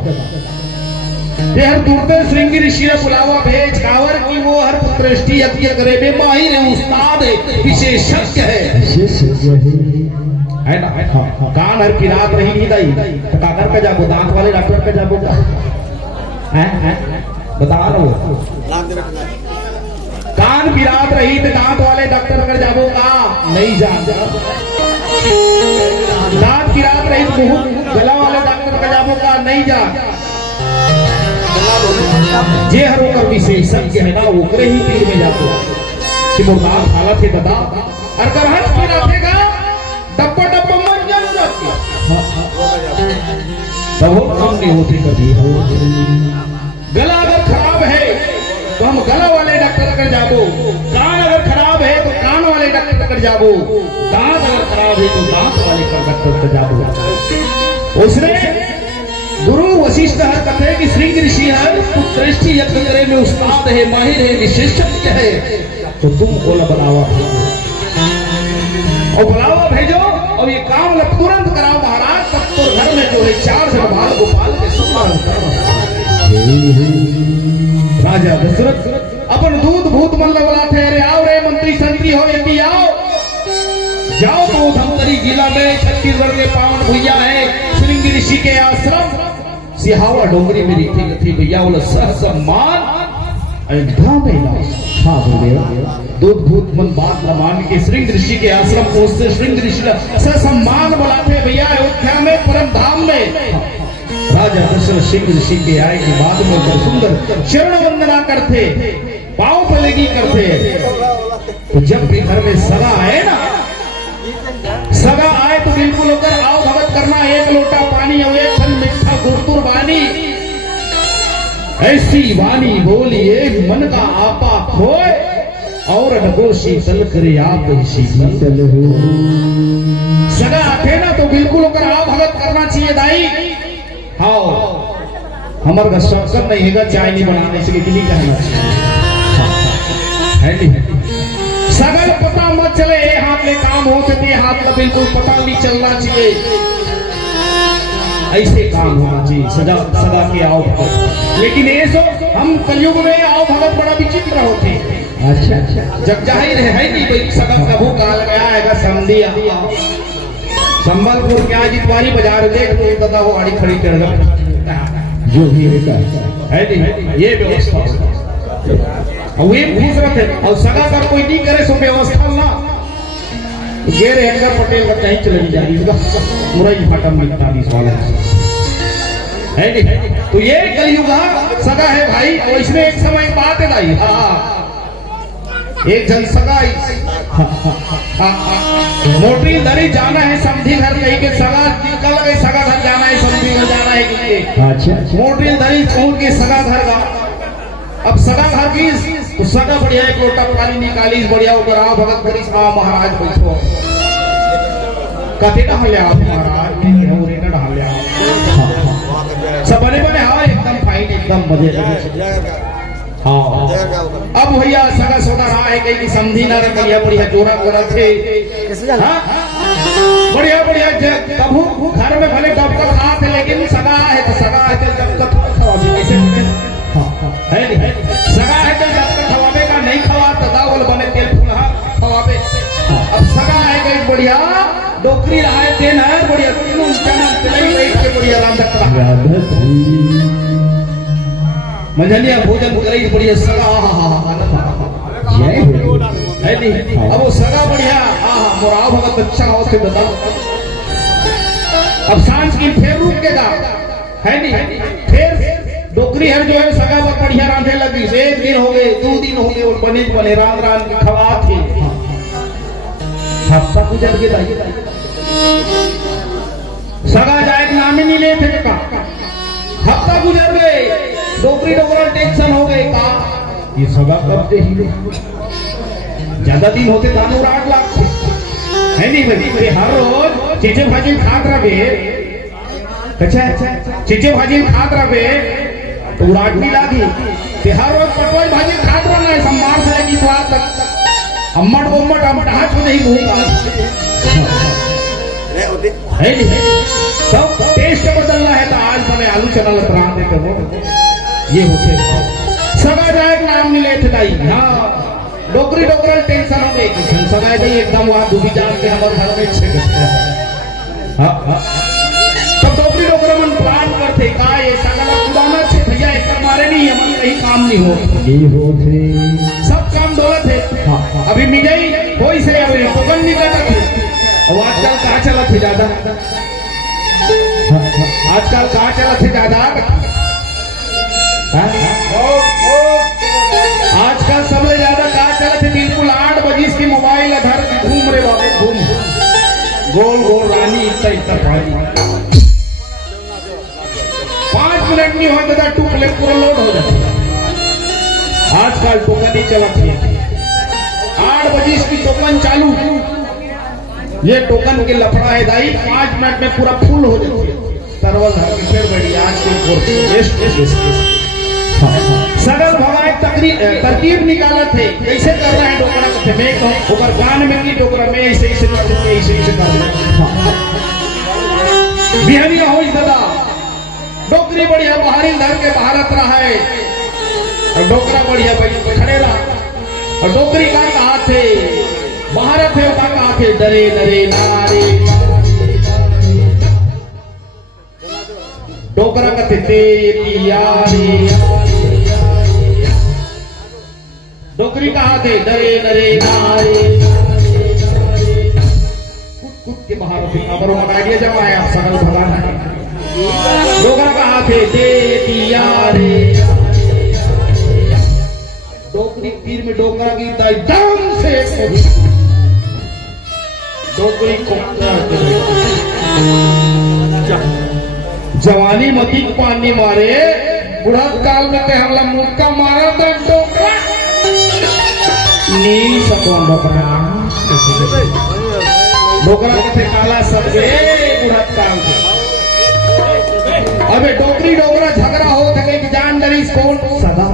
हर दूरते श्रृंगी ऋषि ने बुलावा भेज कावर की वो हर पुत्रष्टि यज्ञ करे में माहिर है, उस्ताद है, विशेषज्ञ है ना। कान हर की रात रही नहीं दाई तो काकर का जाबो, दांत वाले डॉक्टर का जाबो का बता रहा हूँ। कान की रात रही तो दांत वाले डॉक्टर का जाबो का नहीं जान, दांत की रात रही तो गला वाले डॉक्टर का जाबो का नहीं जा। जे हर ओकर विशेषज्ञ है ना ओकरे ही पीर में जाते कि मुर्दार हालत है दादा और करहट की रखेगा डब्बा डब्बा मन जान जाती तब वो काम नहीं होती कभी। गला अगर खराब है तो हम गला वाले डॉक्टर कर जाबो, कान अगर खराब है तो कान वाले डॉक्टर कर जाबो, दांत अगर खराब है तो दांत वाले डॉक्टर कर जाबो। उसने गुरु वशिष्ठ हर कथे कि श्रृंग ऋषि हर पुत्रष्टि यज्ञ करे में उस्ताद है, माहिर है, विशेषज्ञ है, तो तुम ओला बुलावा और बुलावा भेजो और ये काम तुरंत कराओ महाराज। तब तो घर में जो है 4 बाल गोपाल के सुंदर राजा दशरथ अपन दूध भूत मन लगला थे, अरे आओ रे मंत्री संतरी हो यदि आओ जाओ तो धमतरी जिला में छत्तीसगढ़ के पावन भैया है श्रृंग ऋषि के आश्रम सिहावा डोंगरी में थी भैया बोला सह सम्मान अयोध्या में हाँ दूध भूत मन बात न मान के श्रृंग ऋषि के आश्रम को उससे श्रृंग ऋषि का सह सम्मान बुलाते भैया अयोध्या में परम धाम में। राजा दशरथ श्रृंग ऋषि के आए के बाद में सुंदर शरण वंदना करते, पांव पलेगी करते। तो जब भी घर में सगा आए ना, सगा आए तो बिल्कुल होकर आओ भगत करना, 1 लोटा पानी और 1 फल मीठा गुरतुर वाणी, ऐसी वाणी बोलिए मन का आपा खोए और नगोशी तल करे आप सगा आते ना तो बिल्कुल होकर आओ भगत करना चाहिए दाई। हाँ हमारे का शौकत नहीं है चाय नहीं बनाने से नहीं कहना चाहिए। सगल पता मत चले ये हाथ में काम हो सकते हाथ में बिल्कुल पता नहीं चलना चाहिए, ऐसे काम होना चाहिए सजा सदा के आओ भगत। लेकिन ये सो हम कलयुग में आओ भगत बड़ा विचित्र होते। अच्छा जब जाहिर है कि भाई सगा कभू काल गया है समझिया संबलपुर के आज इतवारी बाजार देख तो दादा वो गाड़ी खड़ी कर जो भी है ये व्यवस्था और ये खुश रहते और सगा का कोई नहीं करे सो व्यवस्था ना ये रहेगा पटेल का कहीं चले जाए मुरई फाटम मिलता वाला है नहीं। तो ये कलयुग सगा है भाई और इसमें एक समय बात है भाई एक जन सगा मोटी दरी जाना है समझी घर कहीं के सगा निकल गए सगा घर जाना है समझी घर जाना है कि मोटी दरी छोड़ के सगा घर का अब सगा घर की तो सगा बढ़िया एक लोटा पानी निकाली बढ़िया ऊपर आओ भगत करी महाराज बैठो कथे ढाल आओ महाराज ढाल आओ सब बने बने हाँ एकदम फाइन एकदम मजे। हाँ अब भैया सगा सोदा रहा है कहीं की समझी ना रखिया बढ़िया जोरा करा थे बढ़िया बढ़िया कभू घर में भले डब का खा थे लेकिन सगा है तो सगा है तो जब तक कैसे है नहीं सगा है तो जब तक खवाबे का नहीं खवा तो दावल बने तेल फुलहा खवाबे। अब सगा है कहीं बढ़िया डोकरी रहा है तेन है बढ़िया तीनों चना तिलई बैठ के बढ़िया राम दत्ता मंझलिया भोजन करी बढ़िया सगा है नहीं। अब वो सगा बढ़िया मोराव भगत अच्छा हो से बता। अब सांझ की फिर रुकेगा है नहीं फिर डोकरी हर जो है सगा बहुत बढ़िया रांधे लगी 1 दिन हो गए 2 दिन हो गए और बने रात रात की खवा थे हफ्ता गुजर के सगा जाए नाम ही नहीं लेते डोकरी डोकरा टेंशन हो गए का ये सगा कब दे ही ज्यादा दिन होते दानों 8 लाख है नहीं भाई हर रोज चीचे भाजी खात रहे अच्छा चीचे भाजी खात रहे तो उड़ाट नहीं लागी ते हर रोज पटवाई भाजी खात रहना है सम्मान से लेके द्वार तक अम्मट बोम्मट अमटा तो नहीं भूखा है नहीं सब टेस्ट बदलना है तो आज मैंने आलू चना लपरान देते हो ये होते सगा जाए नाम नहीं लेते दाई हाँ डोकरी डोकरा टेंशन हो गई सगा जाए एकदम वहां डूबी जान के हमारे घर में छे हाँ हाँ तब डोकरी डोकरा मन प्लान करते का ये सगला पुराना छे भैया एक मारे नहीं हमारे कहीं काम नहीं हो ये होते सब काम दौलत है हाँ अभी मिजाई कोई से अभी टोकन नहीं करता थे और आजकल कहाँ चला थे ज्यादा आजकल कहाँ चला थे ज्यादा आजकल सबसे ज्यादा कहाँ चला थे बिल्कुल 8 बजे इसकी मोबाइल अधर घूम रहे बाबू घूम गोल गोल रानी इतना इतना भारी 5 मिनट नहीं हो दादा टूकले पूरा लोड हो जाता आजकल टोकन नहीं चला थे 8 बजे इसकी टोकन चालू ये टोकन के लफड़ा है दाई 5 मिनट में पूरा फुल हो जाती है तरवल धर के फिर बढ़ी आज के सगल भगाए तरकीब निकाला थे कैसे कर रहे हैं डोकरा को मैं कहूं ऊपर गान में की डोकरा में ऐसे ऐसे कर रहे ऐसे ऐसे कर रहे बिहारिया हो दादा डोकरी बढ़िया बाहरी धर के बाहर रहा है और डोकरा बढ़िया भाई खड़े रहा और डोकरी का कहा थे बाहर थे का कहा थे डरे डरे नारे डोकरा कहते तेरी यारी डोकरी कहा थे डरे डरे नारे कुछ के बाहर थे खबरों का आइडिया जब आया सकल भगाना डोकरा कहा थे तेरी यारी डोकरी तीर में डोकरा की दम से डोकरी को जवानी मती पानी मारे बुढ़ात काल में ते हमला मुक्का मारा तो डोकरा नी सकूं डोकरा के काला सबे बुढ़ात काल के अबे डोकरी डोकरा झगड़ा हो थे कि जान डरी कौन सदा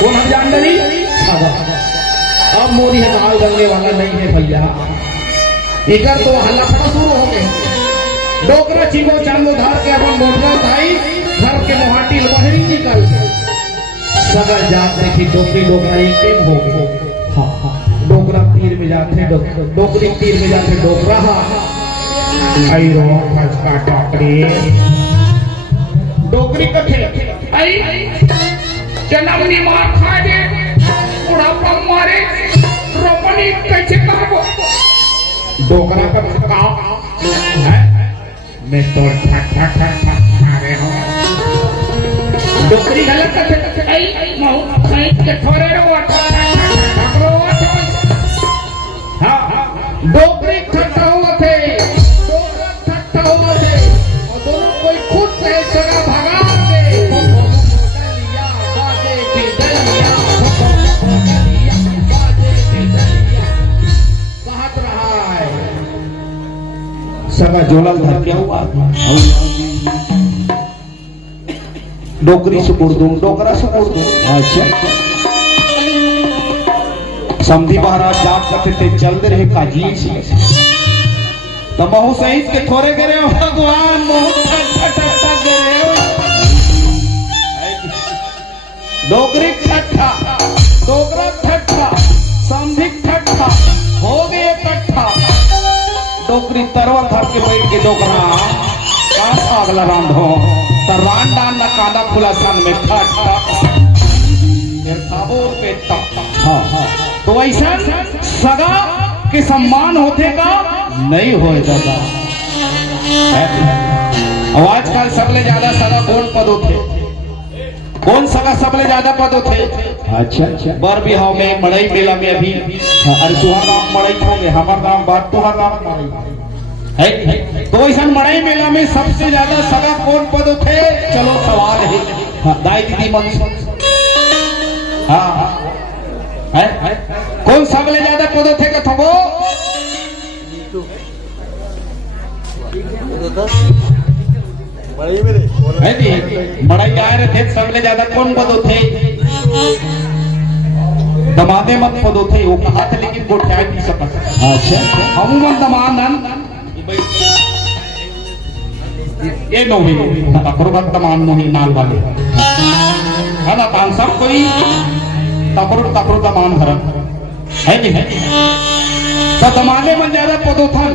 कौन हम जान डरी सदा अब मोरी है दाल गलने वाला नहीं है भैया इधर तो हल्ला शुरू हो गए डोकरा चीगो चांदो धार के अपन मोटरा भाई घर के मोहाटी बाहरी निकल सगर जात देखी डोकरी डोकरा एक टीम हो गए हाँ हाँ डोकरा तीर में जाते डोकरी तीर में जाते डोकरा आई रो फस का टोकरी डोकरी कथे आई जन्मनी मार खा दे बुढ़ापा मारे रोपनी कैसे करबो डोकरा का का है मैं तो ठक ठक ठक ठक मारे हो डोकरी गलत कथे आई मऊ कहीं के थोड़े रो हाँ डोकरी ठट्ठा हुआ थे डोकरा ठट्ठा हुआ थे और दोनों कोई खुद से जगह भगा के डलिया बाजे की डलिया बाजे की डलिया कहत रहा है सगा जोलल धर क्या हुआ डोकरी से उड़ दूं डोकरा से उड़ दूं अच्छा समझी महाराज जाप करते थे चलते रहे काजी से तो महू सहित के थोड़े गिरे भगवान डोकरी ठट्ठा डोकरा ठट्ठा समझी ठट्ठा हो गए इकट्ठा डोकरी तरवर धर के बैठ के डोकरा का अगला रांड हो तो रांडा न काला खुला सन में ठट्ठा हाँ हाँ तो ऐसा सगा के सम्मान होते का नहीं हो दादा आजकल सबले ज्यादा सगा कौन पद होते कौन सगा सबले ज्यादा पद होते अच्छा बर बिहाव में मड़ई मेला में अभी अरे तुहार नाम मड़ई होंगे हमार नाम बात तुहार नाम मड़ई है तो ऐसा मड़ई मेला में सबसे ज्यादा सगा कौन पद होते चलो सवाल है दाई दीदी मन हाँ है कौन सबले ज्यादा पदो थे का थबो है नी बड़ाई आए रहे थे सबले ज्यादा कौन पदो थे दमादे मत पदो थे वो कहा था लेकिन वो ठहर नहीं सका अच्छा अमूमन दमानन ये नो भी तकरबत दमान नो ही नाल वाले है ना तान सब कोई तकरु दमान धरम है नहीं है तो दमाने में ज्यादा पदो था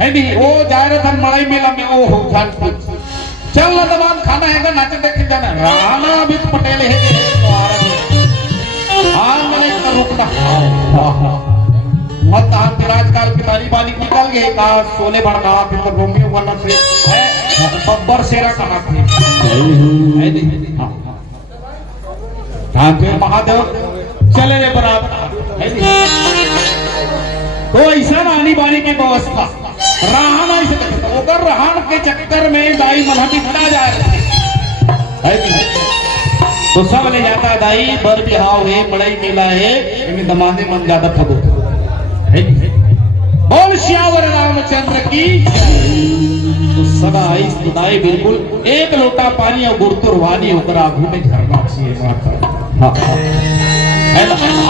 है नहीं वो जा रहे थे मड़ाई मेला में वो हो था चल ना दमान खाना है का नाच देखे जाना राणा अमित पटेल है हाँ मैंने इसका रुकना मत आप राजकाल की तारी बाली निकल गए का सोले भड़का फिर तो रोमियो वाला से है बब्बर शेरा कहा थे हाँ फिर महादेव चले गए बराबर है तो ऐसा आनी बानी की व्यवस्था राहन ऐसे ओकर रहन के चक्कर में दाई मन बिगड़ा जा रहे तो सब ले जाता दाई बर बिहाव है बड़ाई मेला है इनमें दमादे मन ज्यादा ठगो बोल श्यावर रामचंद्र की तो सदा इस दाई बिल्कुल एक लोटा पानी और गुरतुरवानी होकर आगू में झरना चाहिए माता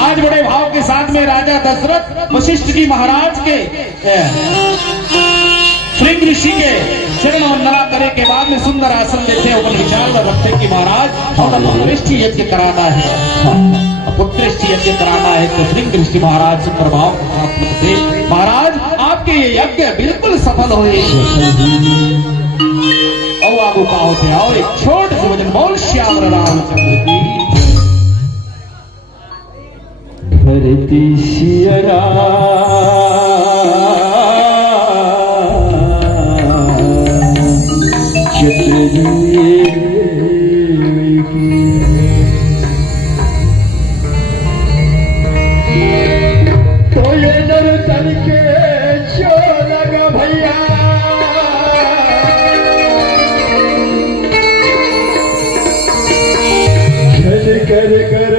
आज बड़े भाव के साथ में राजा दशरथ वशिष्ठ जी महाराज के श्रृंग ऋषि के चरण वंदना करे के बाद में सुंदर आसन देते हैं विचार रखते कि महाराज हम पुत्रष्टि यज्ञ कराना है पुत्रष्टि यज्ञ कराना है तो श्रृंग ऋषि महाराज सुंदर भाव महाराज आपके ये यज्ञ बिल्कुल सफल हुए और आगू का होते और एक छोट से वचन बोल श्याम रामचंद्र की धरती सियरा तो ये दर्शन के चोलग भैया छल कर कर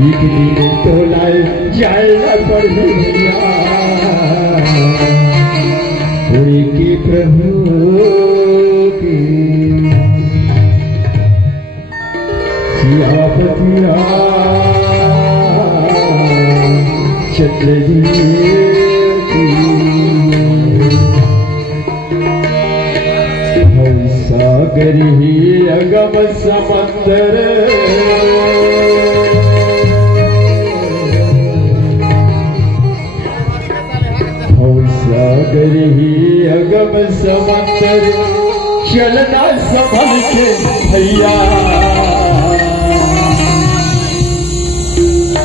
एक दिन तो लाए जाएगा पर भैया के प्रभु के सियापति चल सागर ही अगम समंदर सागर ही अगम समंदर चलना संभल के भैया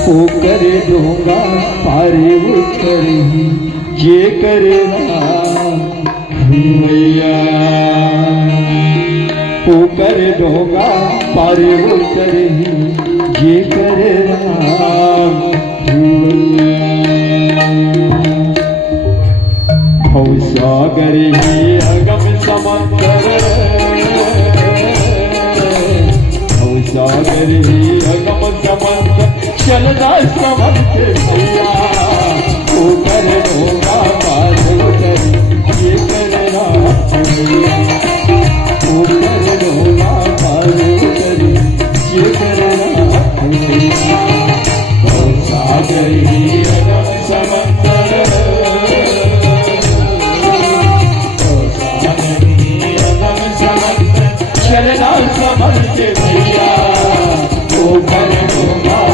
वो करे दूंगा पारे उतर ही ये करे भैया वो करे दूंगा पारे उतर ही ये करे सागर ही अगम समंदर सागर ही अगम समंदर चलना समझ के भैया वो करे होगा पार उतर ये करना वो करे होगा पार उतर ये करना सागर ही अगम समंदर चलना समझ के भैया वो करे होगा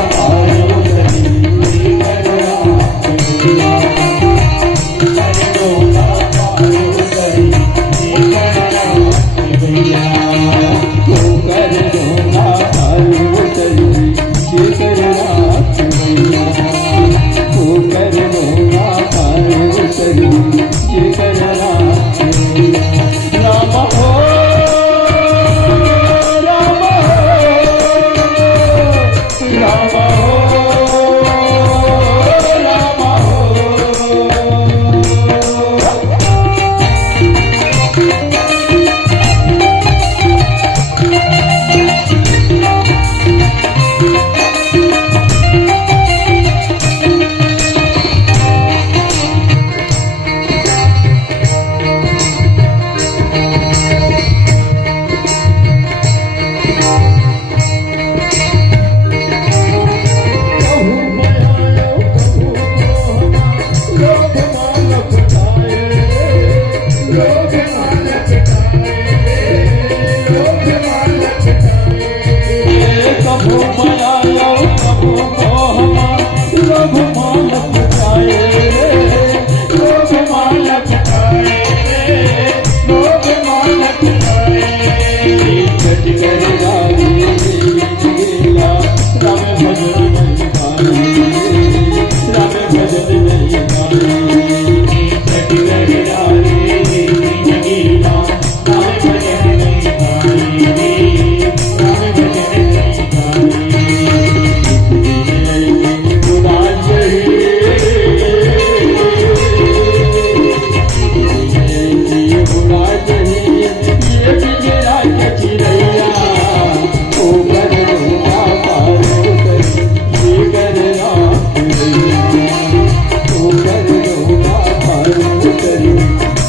उतरी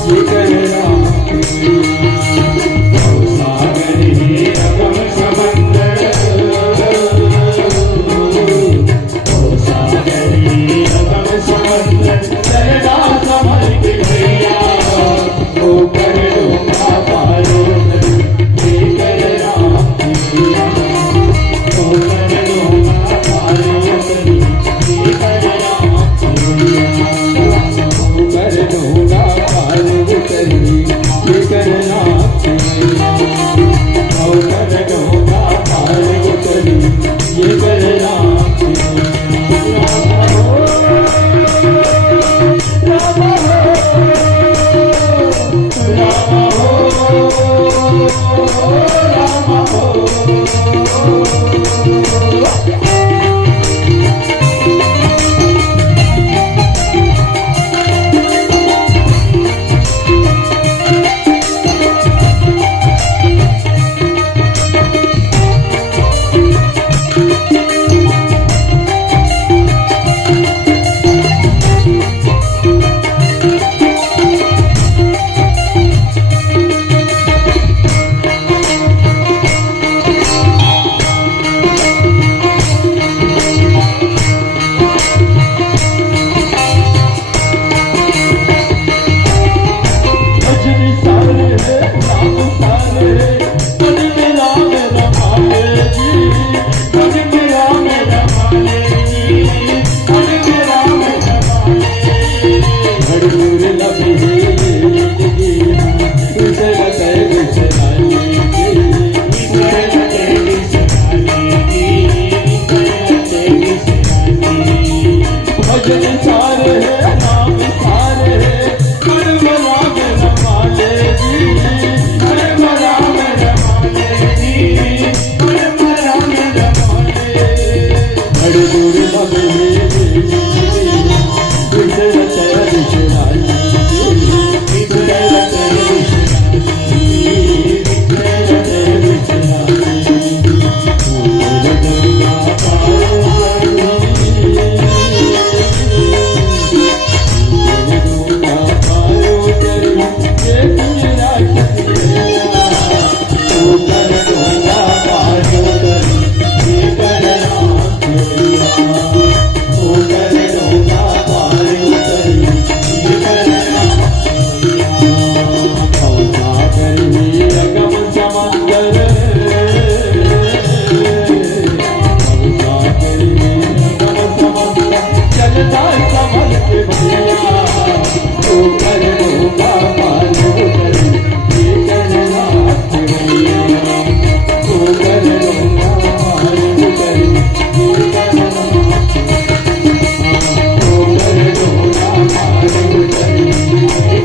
ये कर राम सागर ही अगम समंदर सागर ही अगम समंदर चलना समर के भैया वो कर डूंगा पार उतरी ये कर राम वो कर डूंगा पार उतरी ये कर राम वो कर डूंगा पार उतरी ये कर राम वो कर डूंगा पार उतरी ये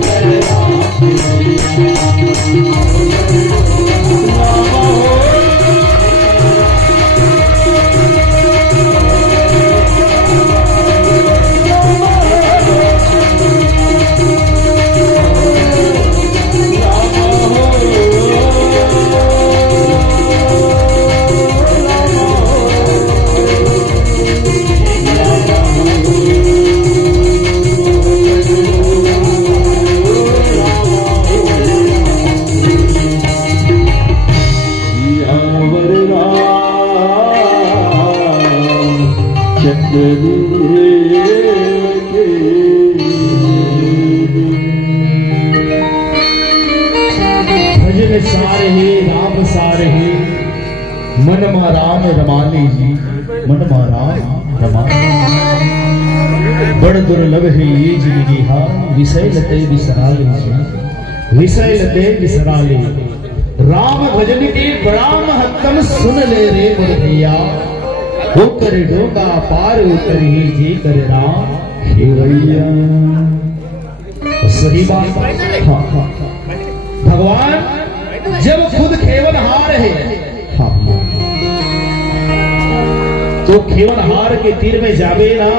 कर राम भजन सारे ही राम सारे ही मन मा राम रमाने जी मन मा राम रमाने बड़ दुर्लभ है ये जिंदगी हा विषय लते बिसराले जी विषय लते बिसराले राम भजन के बड़ा महत्तम सुन ले रे मोर भैया वो करे डोंगा पार उतर ही जी करे राम खेवैया। सही बात। हाँ हाँ भगवान जब खुद खेवनहार है, हाँ तो खेवनहार के तीर में जावे ना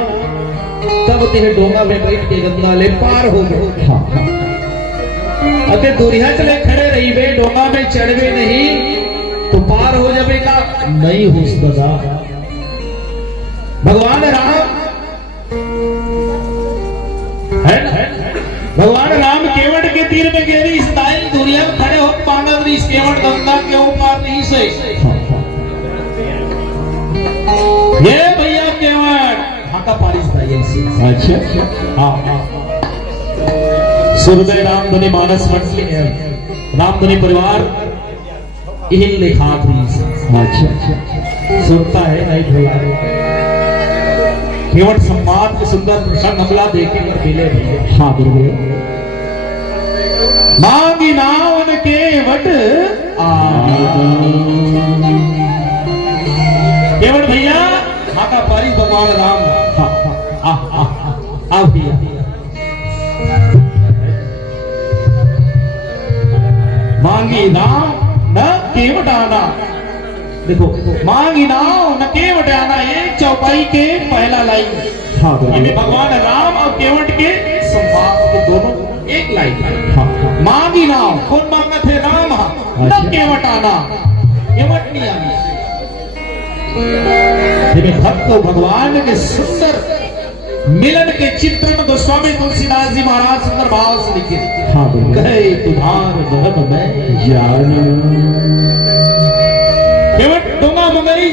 तब तेरे डोंगा में बैठ के गंगा ले पार हो गए। हाँ हाँ अते दुरिया चले खड़े रही बे डोंगा में चढ़वे नहीं तो पार हो जावे का नहीं हो सका। भगवान राम है ना भगवान राम केवट के तीर में गेरी इस दाई दुनिया में खड़े हो पांडव इस केवट गंगा के ऊपर नहीं से ये भैया केवट हाका पारिस भाई ऐसे अच्छा हाँ सूर्योदय रामधनी मानस मंडली रामधनी परिवार यही लिखा थी अच्छा सुनता है नहीं भुला केवट संवाद के सुंदर प्रसंग हमला देखे कर मिले भैया हाँ बिल्कुल मांगी नावन केवट केवट भैया माता पारी भगवान राम आ भैया मांगी नाम न केवट आना देखो मांगी नाव न केवट आना एक चौपाई के पहला लाइन हाँ यानी भगवान राम और केवट के संवाद के दोनों एक लाइन हाँ मांगी नाव कौन मांगा थे राम न केवट आना केवट नहीं आनी भक्त भगवान के सुंदर मिलन के चित्र में गोस्वामी तुलसीदास जी महाराज सुंदर भाव से लिखे हाँ कहे तुम्हार जन्म में केवट डोंगा मंगई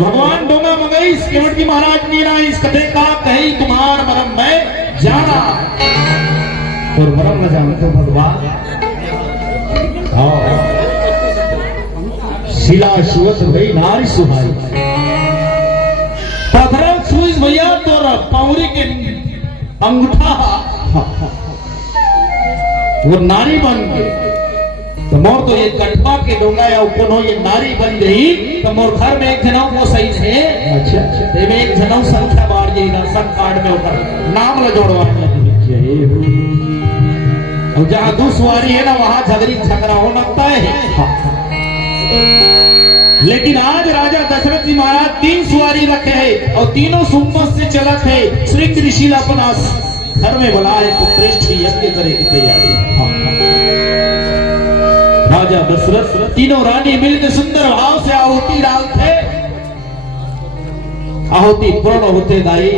भगवान डोंगा मंगई केवट की महाराज मीरा इस कथे का कही तुम्हार मरम में जाना और मरम न जानते भगवान शिला सुवत भई नारी सुहाई पथरा सुइस भैया तो पावरी के अंगूठा वो नारी बन गई तो मोर तो ये कटवा के डोंगा या ऊपर हो ये नारी बन गई तो मोर घर में एक जनाव वो सही है अच्छा ते में एक जनाव संख्या बाढ़ गई दर्शन कार्ड में ऊपर नाम ल जोड़वाने और जहाँ दो सवारी है ना वहां झगड़ी झगड़ा हो लगता है लेकिन आज राजा दशरथ जी महाराज 3 सवारी रखे हैं और तीनों सुमस से चलत है श्री ऋषि अपना घर में बुला है पुत्रेष्ठ यज्ञ करे की तैयारी राजा दशरथ तीनों रानी मिलकर सुंदर भाव से आहुति डालते आहुति पूर्ण होते दाई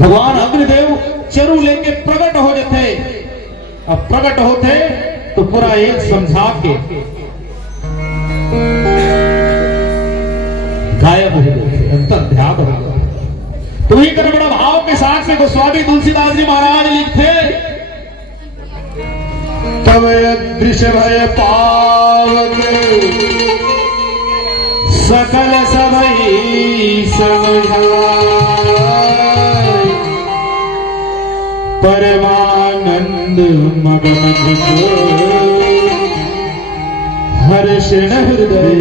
भगवान अग्निदेव चरु लेके प्रकट हो जाते अब प्रकट होते तो पूरा एक समझा के गायब हो गए अंतर ध्यान हो गया तो ही कर बड़ा भाव के साथ से गोस्वामी तुलसीदास जी महाराज लिखते तब दृश्य भय पावक सकल सबई समझाय परमानंद मगन हर्षण हृदय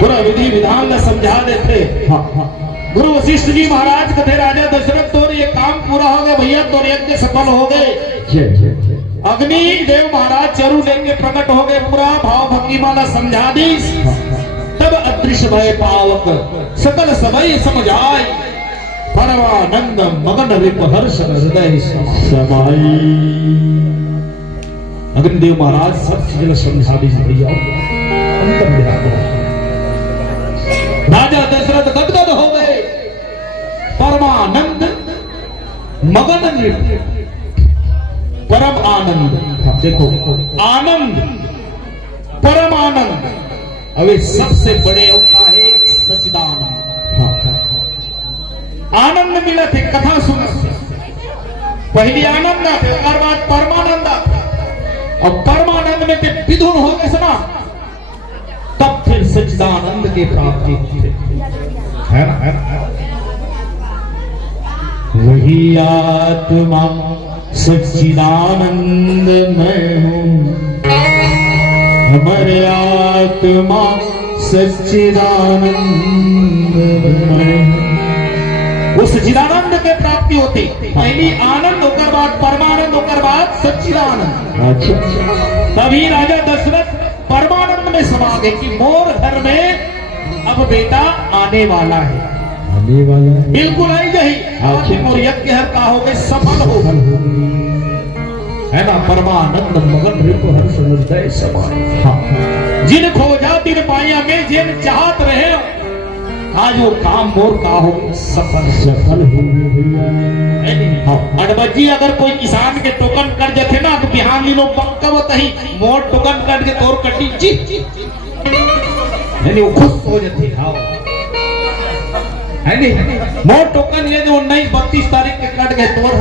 पूरा विधि विधान न समझा देते गुरु वशिष्ठ जी महाराज कथे राजा दशरथ तोर ये काम पूरा हो गया भैया तोर यज्ञ सफल हो गए अग्नि देव महाराज चरु लेके प्रकट हो गए पूरा भाव भक्ति माला समझा दी तब अदृश्य भय पावक सकल सबई समझाय परमानंद मगन रिप हर्ष हृदय समाई अग्निदेव महाराज सब चीजें समझा दी भैया अंतर ध्यान राजा दशरथ गदगद हो गए परमानंद मगन परम आनंद देखो आनंद परम आनंद अब सबसे बड़े होता है सच्चिदानंद आनंद मिला थे कथा सुन पहली आनंद थे और बाद परमानंद और परमानंद में थे विधुन हो गए सुना तब फिर सच्चिदानंद की प्राप्ति है ना वही आत्मा सच्चिदानंद में हूँ हमारे आत्मा सच्चिदानंद में उस सच्चिदानंद के प्राप्ति होती पहली आनंद होकर बाद परमानंद होकर बाद सच्चिदानंद तभी राजा दशरथ परमानंद में समा गए कि मोर घर में अब बेटा आने वाला है बिल्कुल आई गई मोर यज्ञ का हो गए सफल हो है ना परमानंद मगन रिप हर्ष हृदय समाई जिन खोजा तिन पाइया में जिन चाहत रहे आज वो काम मोर का हो सफल सफल हो गए भैया। अडबजी अगर कोई किसान के टोकन कर जाते ना तो बिहान ली लोग पक्का बताही मोर टोकन कर के तोर कटी जी नहीं वो खुश हो जाती हाँ है नहीं मोर टोकन ये जो 19-32 तारीख के कट गए तोर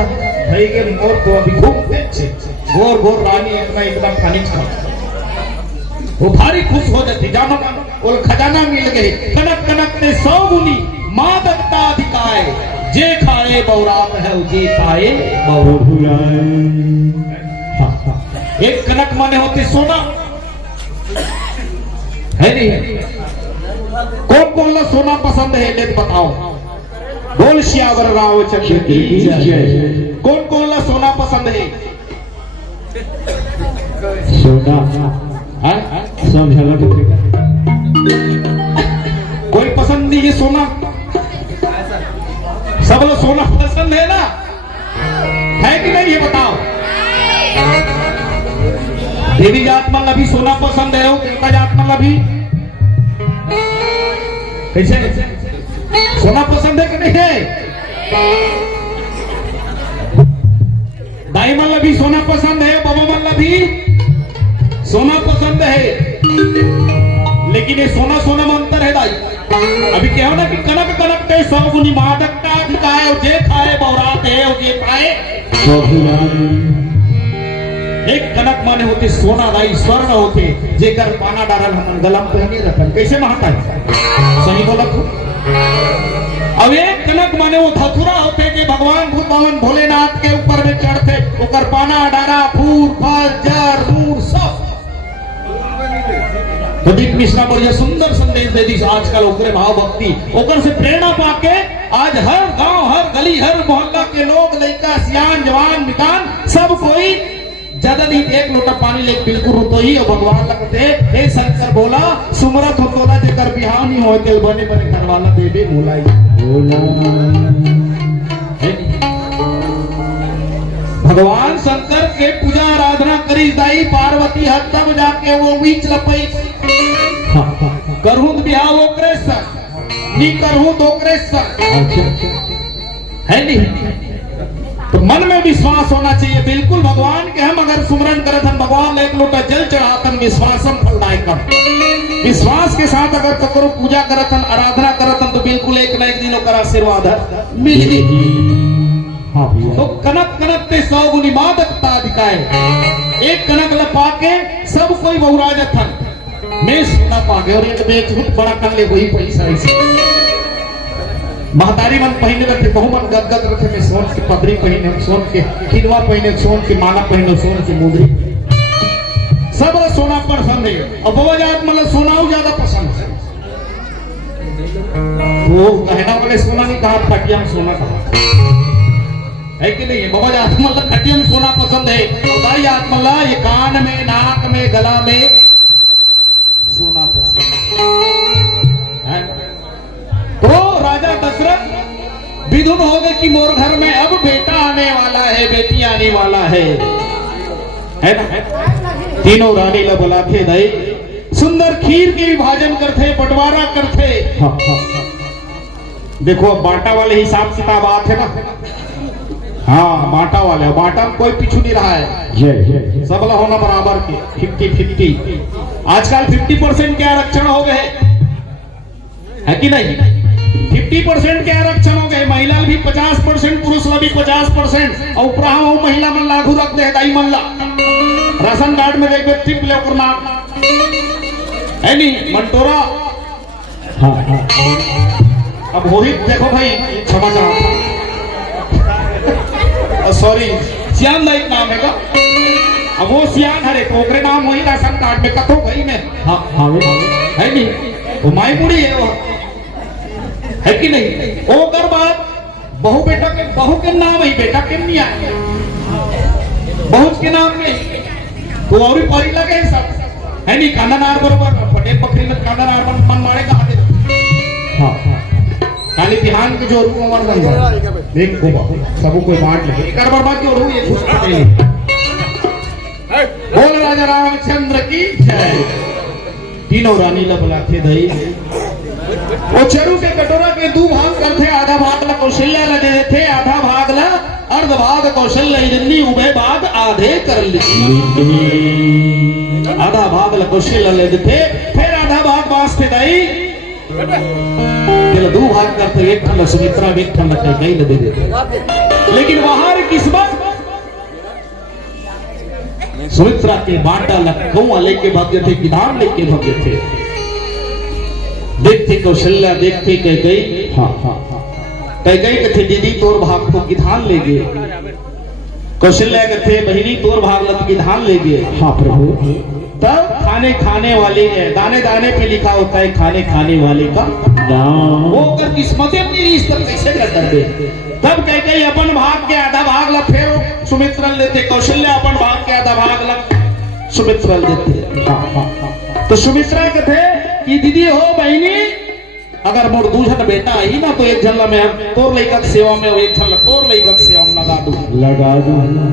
भाई के मोर तो अभी घूमते छे गोर गोर रानी इतना एकदम खनिज का वो भारी खुश हो जाती जानो वो खजाना मिल गई कनक कनक ने 100 गुनी मादकता अधिकाय जे खाए बौरात है जे खाए बहुराए। एक कनक माने होते सोना है नहीं कौन कौन सोना पसंद है ले बताओ बोल श्यावर रामचंद्र की जय। कौन कौन सोना पसंद है सोना सब झलक कोई पसंद नहीं है सोना सब लोग सोना पसंद है ना है कि नहीं ये बताओ देवी जात में अभी सोना पसंद है देवता जात में अभी कैसे सोना पसंद है कि नहीं है दाई मल्ला भी सोना पसंद है बाबा मल्ला भी सोना पसंद है लेकिन ये सोना सोना में अंतर है दाई अभी क्या ना कि कनक कनक के 100 गुनी मादकता अधिकाय और जे खाए बौरात है और जे पाए एक कनक माने होते सोना दाई स्वर्ण होते जेकर पाना डारल हम गलम पहने रखन कैसे महता है सही बोला तू अब एक कनक माने वो धतुरा होते कि भगवान भूतवान भोलेनाथ के ऊपर में चढ़ते ओकर पाना डारा फूल फल जर मूर सब प्रदीप मिश्रा पर यह सुंदर संदेश दे दी आजकल ओकरे भाव भक्ति ओकर से प्रेरणा पाके आज हर गांव हर गली हर मोहल्ला के लोग लड़का सियान जवान मितान सब कोई ज्यादा नहीं एक लोटा पानी ले बिल्कुल होतो ही और भगवान लगते हे शंकर बोला सुमरत होतो ना जेकर बिहान ही होए तेल बने बने करवाना दे दे मोलाई बोला। भगवान शंकर के पूजा आराधना करी दाई पार्वती हद तब जाके वो बीच लपई करहूं बिहाव ओकरे संग नी करहूं तो ओकरे संग है नहीं तो मन में विश्वास होना चाहिए बिल्कुल भगवान के हम अगर सुमरन करत हम भगवान एक लोटा जल चढ़ातन विश्वासम फलदायकम विश्वास के साथ अगर ककरो पूजा करत हम आराधना करत हम तो बिल्कुल एक न एक दिन ओकर आशीर्वाद मिल जी तो कनक कनक ते 100 गुनी मादकता अधिकाय एक कनक लपा के सब कोई बहुराजत हन मैं सोना पागे और एक बेच बड़ा कर ले वही पैसा ऐसे महतारी मन पहने रखे बहु मन गदगद रखे में सोन के पगड़ी पहने सोन के खिलवा पहने सोन के माला पहने सोन की मुंदरी सब सोना पसंद है और बाबा जात मतलब सोना ज्यादा पसंद है वो गहना वाले सोना नहीं कहा खटिया में सोना कहा है कि नहीं बाबा जात मतलब खटिया में सोना पसंद है दाई जात मतलब ये कान में नाक में गला में सोना पसंद है तो राजा दशरथ विधुन हो गए कि मोर घर में अब बेटा आने वाला है बेटी आने वाला है ना तीनों रानी ला बुलाते दई सुंदर खीर के विभाजन करते बंटवारा करते देखो अब बांटा वाले हिसाब किताब आते है ना हाँ बांटा वाले बांटा में कोई पीछू नहीं रहा है सबला होना बराबर के 50-50 आजकल 50% के आरक्षण हो गए है कि नहीं 50% के आरक्षण हो गए महिला भी 50% पुरुष भी 50% और उपरा महिला मन लागू रख दे दाई मन ला राशन कार्ड में एक ट्रिप ले नाम है नहीं मंटोरा अब वही देखो भाई क्षमा चाहता सॉरी सियान का एक नाम है का अब वो सियान हरे ओकरे नाम वही राशन कार्ड में कथो भाई में है नहीं वो माई बुढ़ी है वो है कि नहीं वो कर बात बहू के नाम है बेटा के नहीं आए बहू के नाम में तो और भी परी लगे सब है नहीं कांदा नार बरोबर पटेल बकरी में कांदा नार मन मारे कहा दे खाली बिहान के जो रूप हमारे देख को सबको कोई बांट ले एक बार बात जो रू ये खुश पटेल बोल राजा रामचंद्र की जय तीनों रानी ला बुलाते दई वो चरु के कटोरा के दो भाग करते, आधा भाग ला कौशल्या ला दे देते, आधा भाग ला अर्ध भाग कौशल्या इजनी उभय भाग आधे कर लेते, आधा भाग ला कौशल्या ले देते, फिर आधा भाग वास्ते दाई केला दो भाग करते, एक ठन सुमित्रा एक ठन कई दे देते। लेकिन वहां किस्मत सुमित्रा के बांटा लखनऊ लेके भागे थे, किधार लेके भागे थे। देखते कौशल्या देखते कैकेयी, कैकेयी कथे दीदी तोर भाग को किधान ले गए, कौशल्या कथे बहिनी तोर भाग लत किधान ले गए। हाँ प्रभु। तब खाने खाने वाले है, दाने दाने पे लिखा होता है खाने खाने वाले का नाम, वो कर किस्मतें अपनी इस तरह कैसे कर दे। तब कैकेयी अपन भाग के आधा भाग ला फिर सुमित्रा लेते, कौशल्या अपन भाग के आधा भाग ला सुमित्रा लेते। तो सुमित्रा कथे कि दीदी हो बहनी, अगर मोर दूसरा बेटा ही ना तो एक झल्ला में हम तोर लइका के सेवा में, एक झल्ला तोर लइका के सेवा में लगा दूं।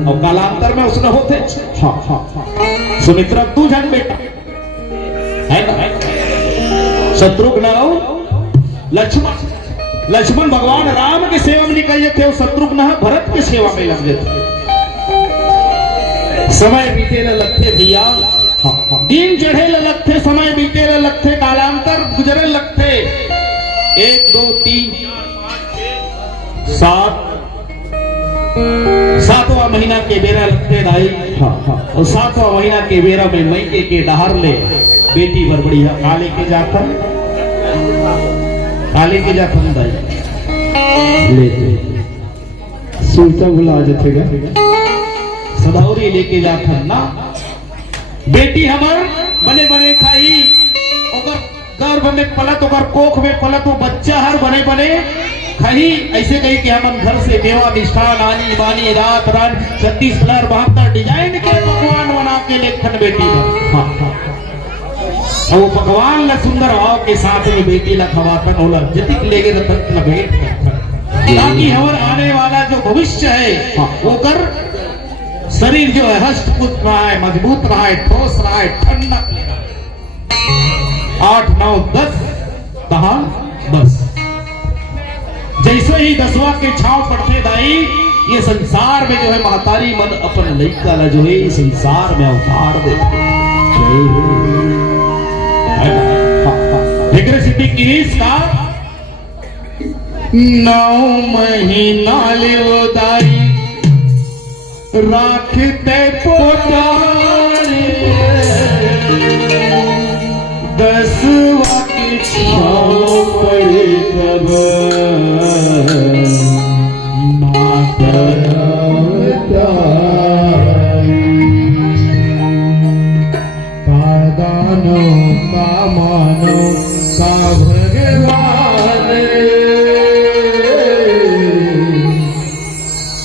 और कालांतर में उसने होते सुमित्रा तू झन बेटा है ना, शत्रुघ्न और लक्ष्मण भगवान राम की सेवा में निकल जाते, और शत्रुघ्न भरत की सेवा में लग जाते। समय बीते लगते भैया, दिन चढ़े लगते, समय बीते लगते, कालांतर गुजरे लगते, 1 2 3 4 7वां महीना के बेरा लगते दाई। और 7वां महीना के बेरा में मई के डहर ले बेटी बर बढ़िया काले के जाकर, काले के जाकर दाई लेते सुलता बुला जाते, सदौरी लेके जाकर ना बेटी हमर बने बने खाई, ओकर गर्भ में पलत, ओकर कोख में पलत, वो बच्चा हर बने बने खाई। ऐसे कही कि हमन घर से मेवा मिष्ठान आनी बानी रात रात 36 कलर 72 डिजाइन के पकवान बना के लेखन बेटी में। और वो पकवान ला सुंदर भाव के साथ में बेटी ला खवातन होला, जतिक लेगे रतन भेंट ताकि हमार आने वाला जो भविष्य है वो कर शरीर जो है हष्ट पुष्ट रहा है, मजबूत रहा है, ठोस रहा है, ठंडक ले रहा है। 8 9 10 कहा 10 जैसे ही 10वां के छाव पड़ते दाई, ये संसार में जो है महतारी मन अपन लइका ला जो है संसार में अवतार देते। फिक्र सिद्धि की इसका 9 महीना ले वो दाई राखते पोटारे, 10वां की छाव पड़े कब माता दानो का मानो का भगवान,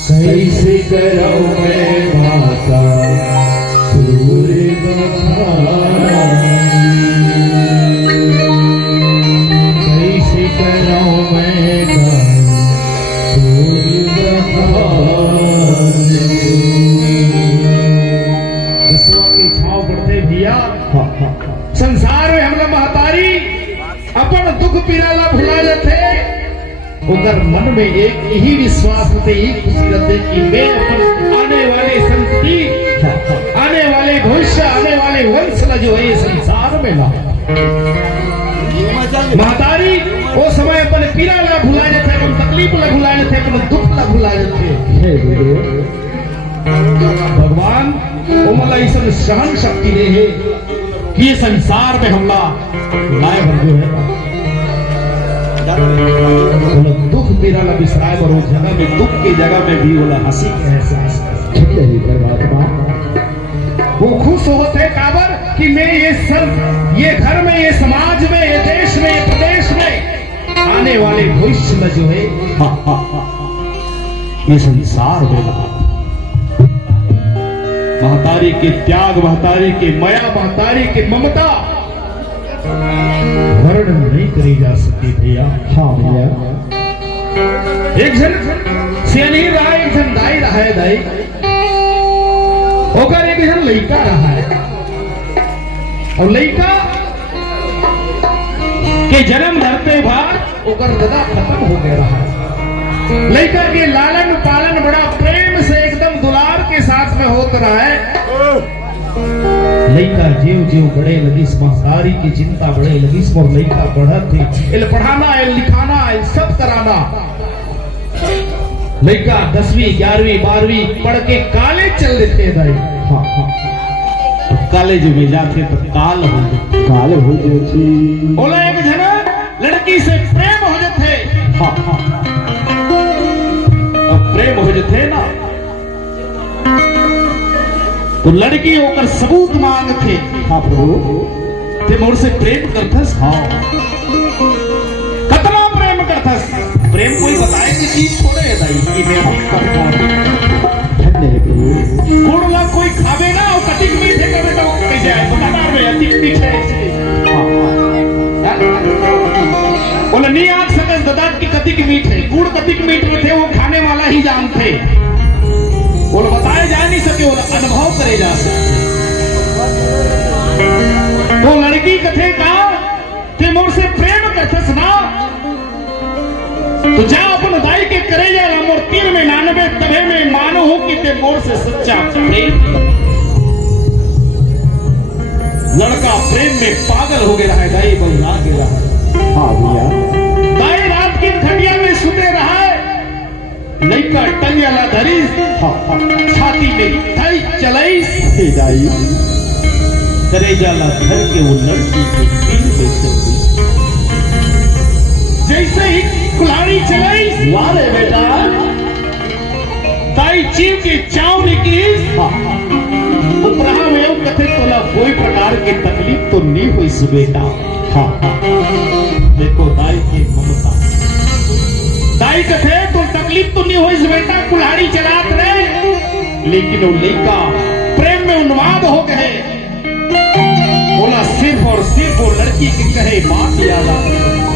कैसे करो मैं माता सूर्य कैसे करो मैं सूर्य 10वां की छाव पड़ते भैया। संसार में हमला महतारी अपन दुख पीड़ा भुला जाते, उधर मन में एक ही विश्वास रहते, एक खुशी रहते कि मैं अपन आने वाले संतति, आने वाले भविष्य, आने वाले वंश ला जो है संसार में ला। महतारी वो समय अपन पीड़ा ला भुला जाते, अपन तकलीफ ला भुला जाते, अपन दुख ला भुला जाते। भगवान वो मला इस सहन शक्ति दे है कि ये संसार में हमला लाए बन जो है दुख पीड़ा ला बिसराए, और उस जगह में दुख की जगह में भी बोला हंसी के एहसास परमात्मा वो खुश होते है काबर कि मैं ये सब, ये घर में, ये समाज में, ये देश में, ये प्रदेश में आने वाले भविष्य में जो है ये संसार में महतारी के त्याग, महतारी के माया, महतारी के ममता वर्णन नहीं करी जा सकती भैया। हाँ भैया, एक जन सियानी रहा, एक जन दाई रहा है, दाई होकर एक जन लइका रहा है, और लइका कि जन्म धरते भार ओकर दादा खत्म हो गया है। लड़का के लालन पालन बड़ा प्रेम से एकदम दुलार के साथ में होत रहा है। लड़का जीव जीव बड़े लगी महतारी की चिंता बड़े लगी और लड़का बढ़त थी इल पढ़ाना इल लिखाना इल सब कराना। लड़का 10वीं 11वीं 12वीं पढ़ के कॉलेज चल देते भाई। हाँ हाँ कॉलेज में जाते तो काल हो जाते। काल हो जाती बोला एक जना लड़की से प्रेम हो जाते। हाँ हाँ अब प्रेम हो जाते ना तो लड़की होकर सबूत मांगते। हाँ प्रभु ते मोर से प्रेम करथस। हाँ कितना प्रेम करथस प्रेम कोई बताए कि चीज थोड़े है दाई कि मैं हम करता धन्य है प्रभु गुड़ ला कोई खावे ना और कतिक मीठे करे तो कैसे आए बता में अतिक मीठे। बोले नहीं आग सकस ददात की कतिक मीठे गुड़ कतिक मीठ में थे वो खाने वाला ही जानते। बोले बताए जा नहीं सके वो अनुभव करे जा सकते। तो लड़की कथे का ते मोर से प्रेम करथस ना तो जा अपन दाई के करे जा मोर 399 तबे में मानो हो कि ते मोर से सच्चा प्रेम। लड़का प्रेम में पागल हो गया है दाई बंधा गया है। हाँ भैया दाई रात की ठंडिया में सुते रहा है। लड़का टंगियाला धरी हाँ हाँ छाती में थई चलाई हे दाई करे जाला धर के वो लड़की के दिल में चली जैसे ही कुल्हाड़ी चलाई वाले बेटा दाई चीव के चाव निकली। हाँ उपरहा में यू कथे तोला कोई प्रकार की तकलीफ तो नहीं हुई इस बेटा। हाँ हाँ देखो दाई की ममता दाई कथे तो तकलीफ तो नहीं हुई इस बेटा कुल्हाड़ी चलात रहे। लेकिन वो लड़का प्रेम में उन्माद हो गए। बोला सिर्फ और सिर्फ वो लड़की के कहे बात याद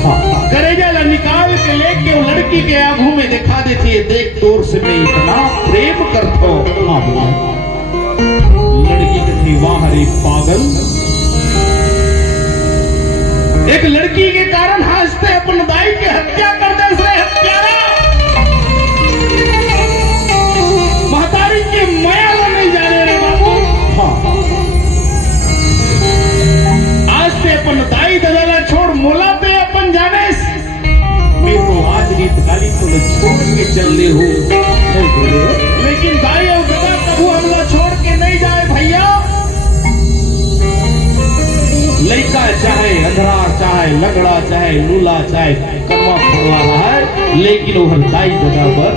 आ करेजा ला निकाल के लेके वो लड़की के आंखों में दिखा देती है देख तोर से मैं इतना प्रेम करता हूं। हाँ भैया लड़की कहती वाह रे पागल एक लड़की के कारण हंसते अपन दाई की हत्या कर दे से हत्यारा महतारी की माया ला नहीं जाने रे बाबू। हाँ आज से अपन दाई ददाला छोड़ मोला पे अपन जाने मैं तो आज रीत गाली को छोड़ के चल ले हूँ। लेकिन दाई और दादा कबू हमला छोड़ के नहीं जाए भैया। लड़का चाहे अंधरा चाहे लगड़ा चाहे लूला चाहे कनवा फरला रहा है लेकिन वो दाई दादा पर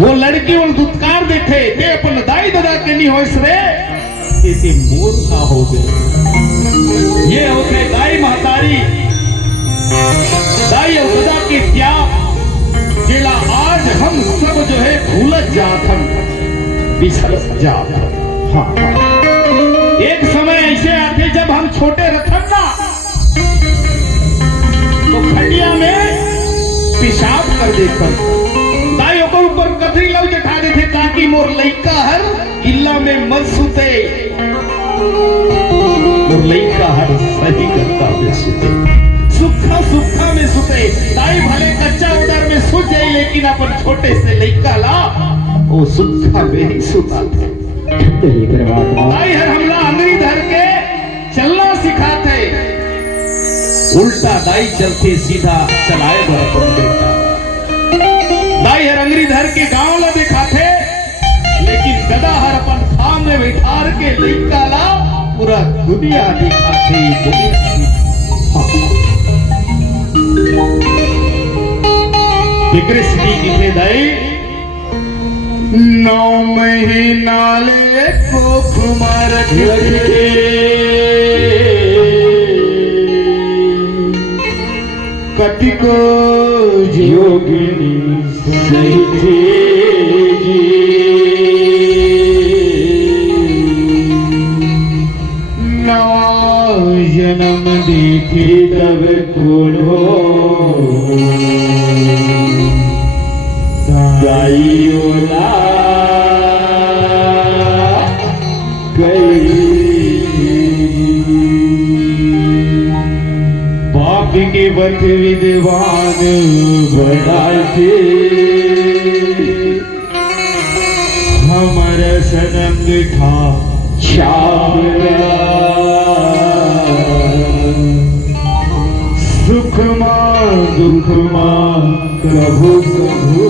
वो लड़की उन दुत्कार देखे ते अपन दाई दादा के नहीं हो रे ते मोर का हो गए। ये होते दाई महतारी दाई और दादा के त्याग केला आज हम सब जो है भूलत जात हम बिछड़ जात। हाँ एक समय ऐसे आते जब हम छोटे रखन ना तो खटिया में पेशाब कर देते दाई ओकर ऊपर कथरी लव जठा देते ताकि मोर लइका हर गिल्ला में मत सुते। मोर लइका हर सही करता में सुते सुखा सुखा में सुते। दाई भले कच्चा उधर में सुत जाए लेकिन अपन छोटे से लइका ला वो सुखा में ही सुता थे। दाई हर हमला अंगरी धर के चलना सिखाते उल्टा दाई चलते सीधा चलाए अपन बेटा। दाई हर अंगरी धर के गांव ला दिखाते लेकिन गदा हर अपन थाम में बिठार के लइका ला पूरा दुनिया दिखाते कृष्ण की थे दाई 9 महीना ले कोख मार कटी को योगिनी सही थे नवा जन्म देखी तब कोढ़ो गायोला गई लख विद्वान बनाते हमर सनंग था श्यामला सुख मां दुख मां प्रभु प्रभु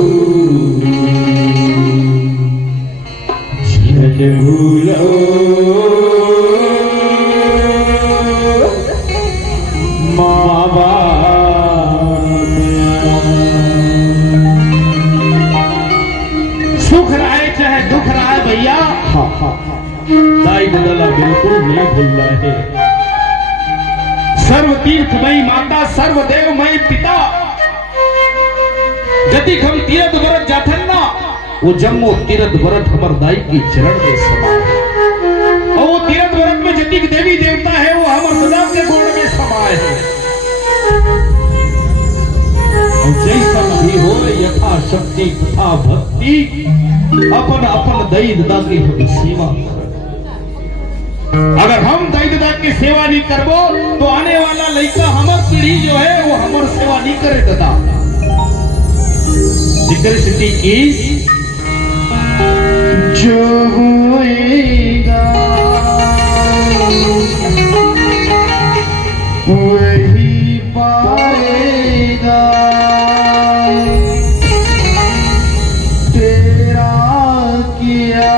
जन भूलो माँ बाप सुख रहे चाहे दुख रहे भैया, दाई ददला बिल्कुल नहीं भूल रहे। सर्व तीर्थमयी माता, सर्वदेवमयी पिता, जति हम तीरथ व्रत जाथन ना, वो जम्मो तीरथ व्रत हमर दाई की चरण में समान है। और वो तीरथ व्रत में जति देवी देवता है वो हमर सदा के गुण में समाये है। और जैसा भी हो यथा शक्ति तथा भक्ति अपन अपन दई ददा की हम सेवा करें। अगर हम दई ददा की सेवा नहीं करबो तो आने वाला लड़का हमर पीढ़ी जो है वो हमर सेवा नहीं करे ददा। सिटी की जो होएगा वही पाएगा तेरा किया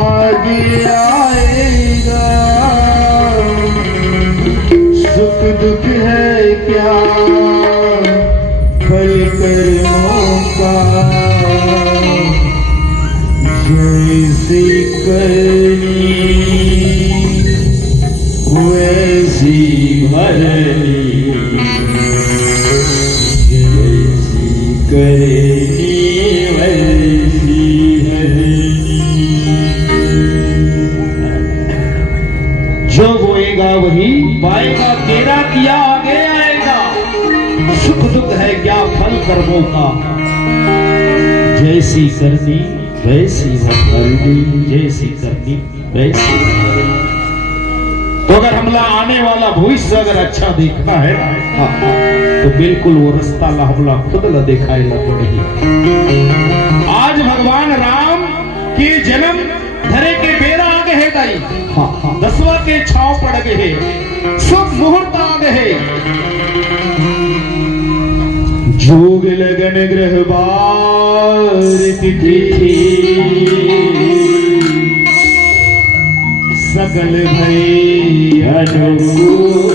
आगे आएगा सुख दुख है क्या फल कर्मों का जैसी करनी वैसी भरनी जैसी करनी वैसी भरनी। जो बोएगा वही पाएगा, तेरा किया आगे आएगा। सुख दुख है क्या फल कर्मों का, जैसी करनी वैसी भरनी, जैसी करनी वैसी भरनी। तो अगर हमला आने वाला भविष्य अगर अच्छा देखना है तो बिल्कुल वो रास्ता ला हमला खुद ला दिखाए ला पड़ेगी। आज भगवान राम के जन्म धरे के बेरा आ गए है दाई, 10वां के छाव पड़ गए है, शुभ मुहूर्त आ गए है। जोग लगन ग्रह बार तिथि सकल भई अनुकूल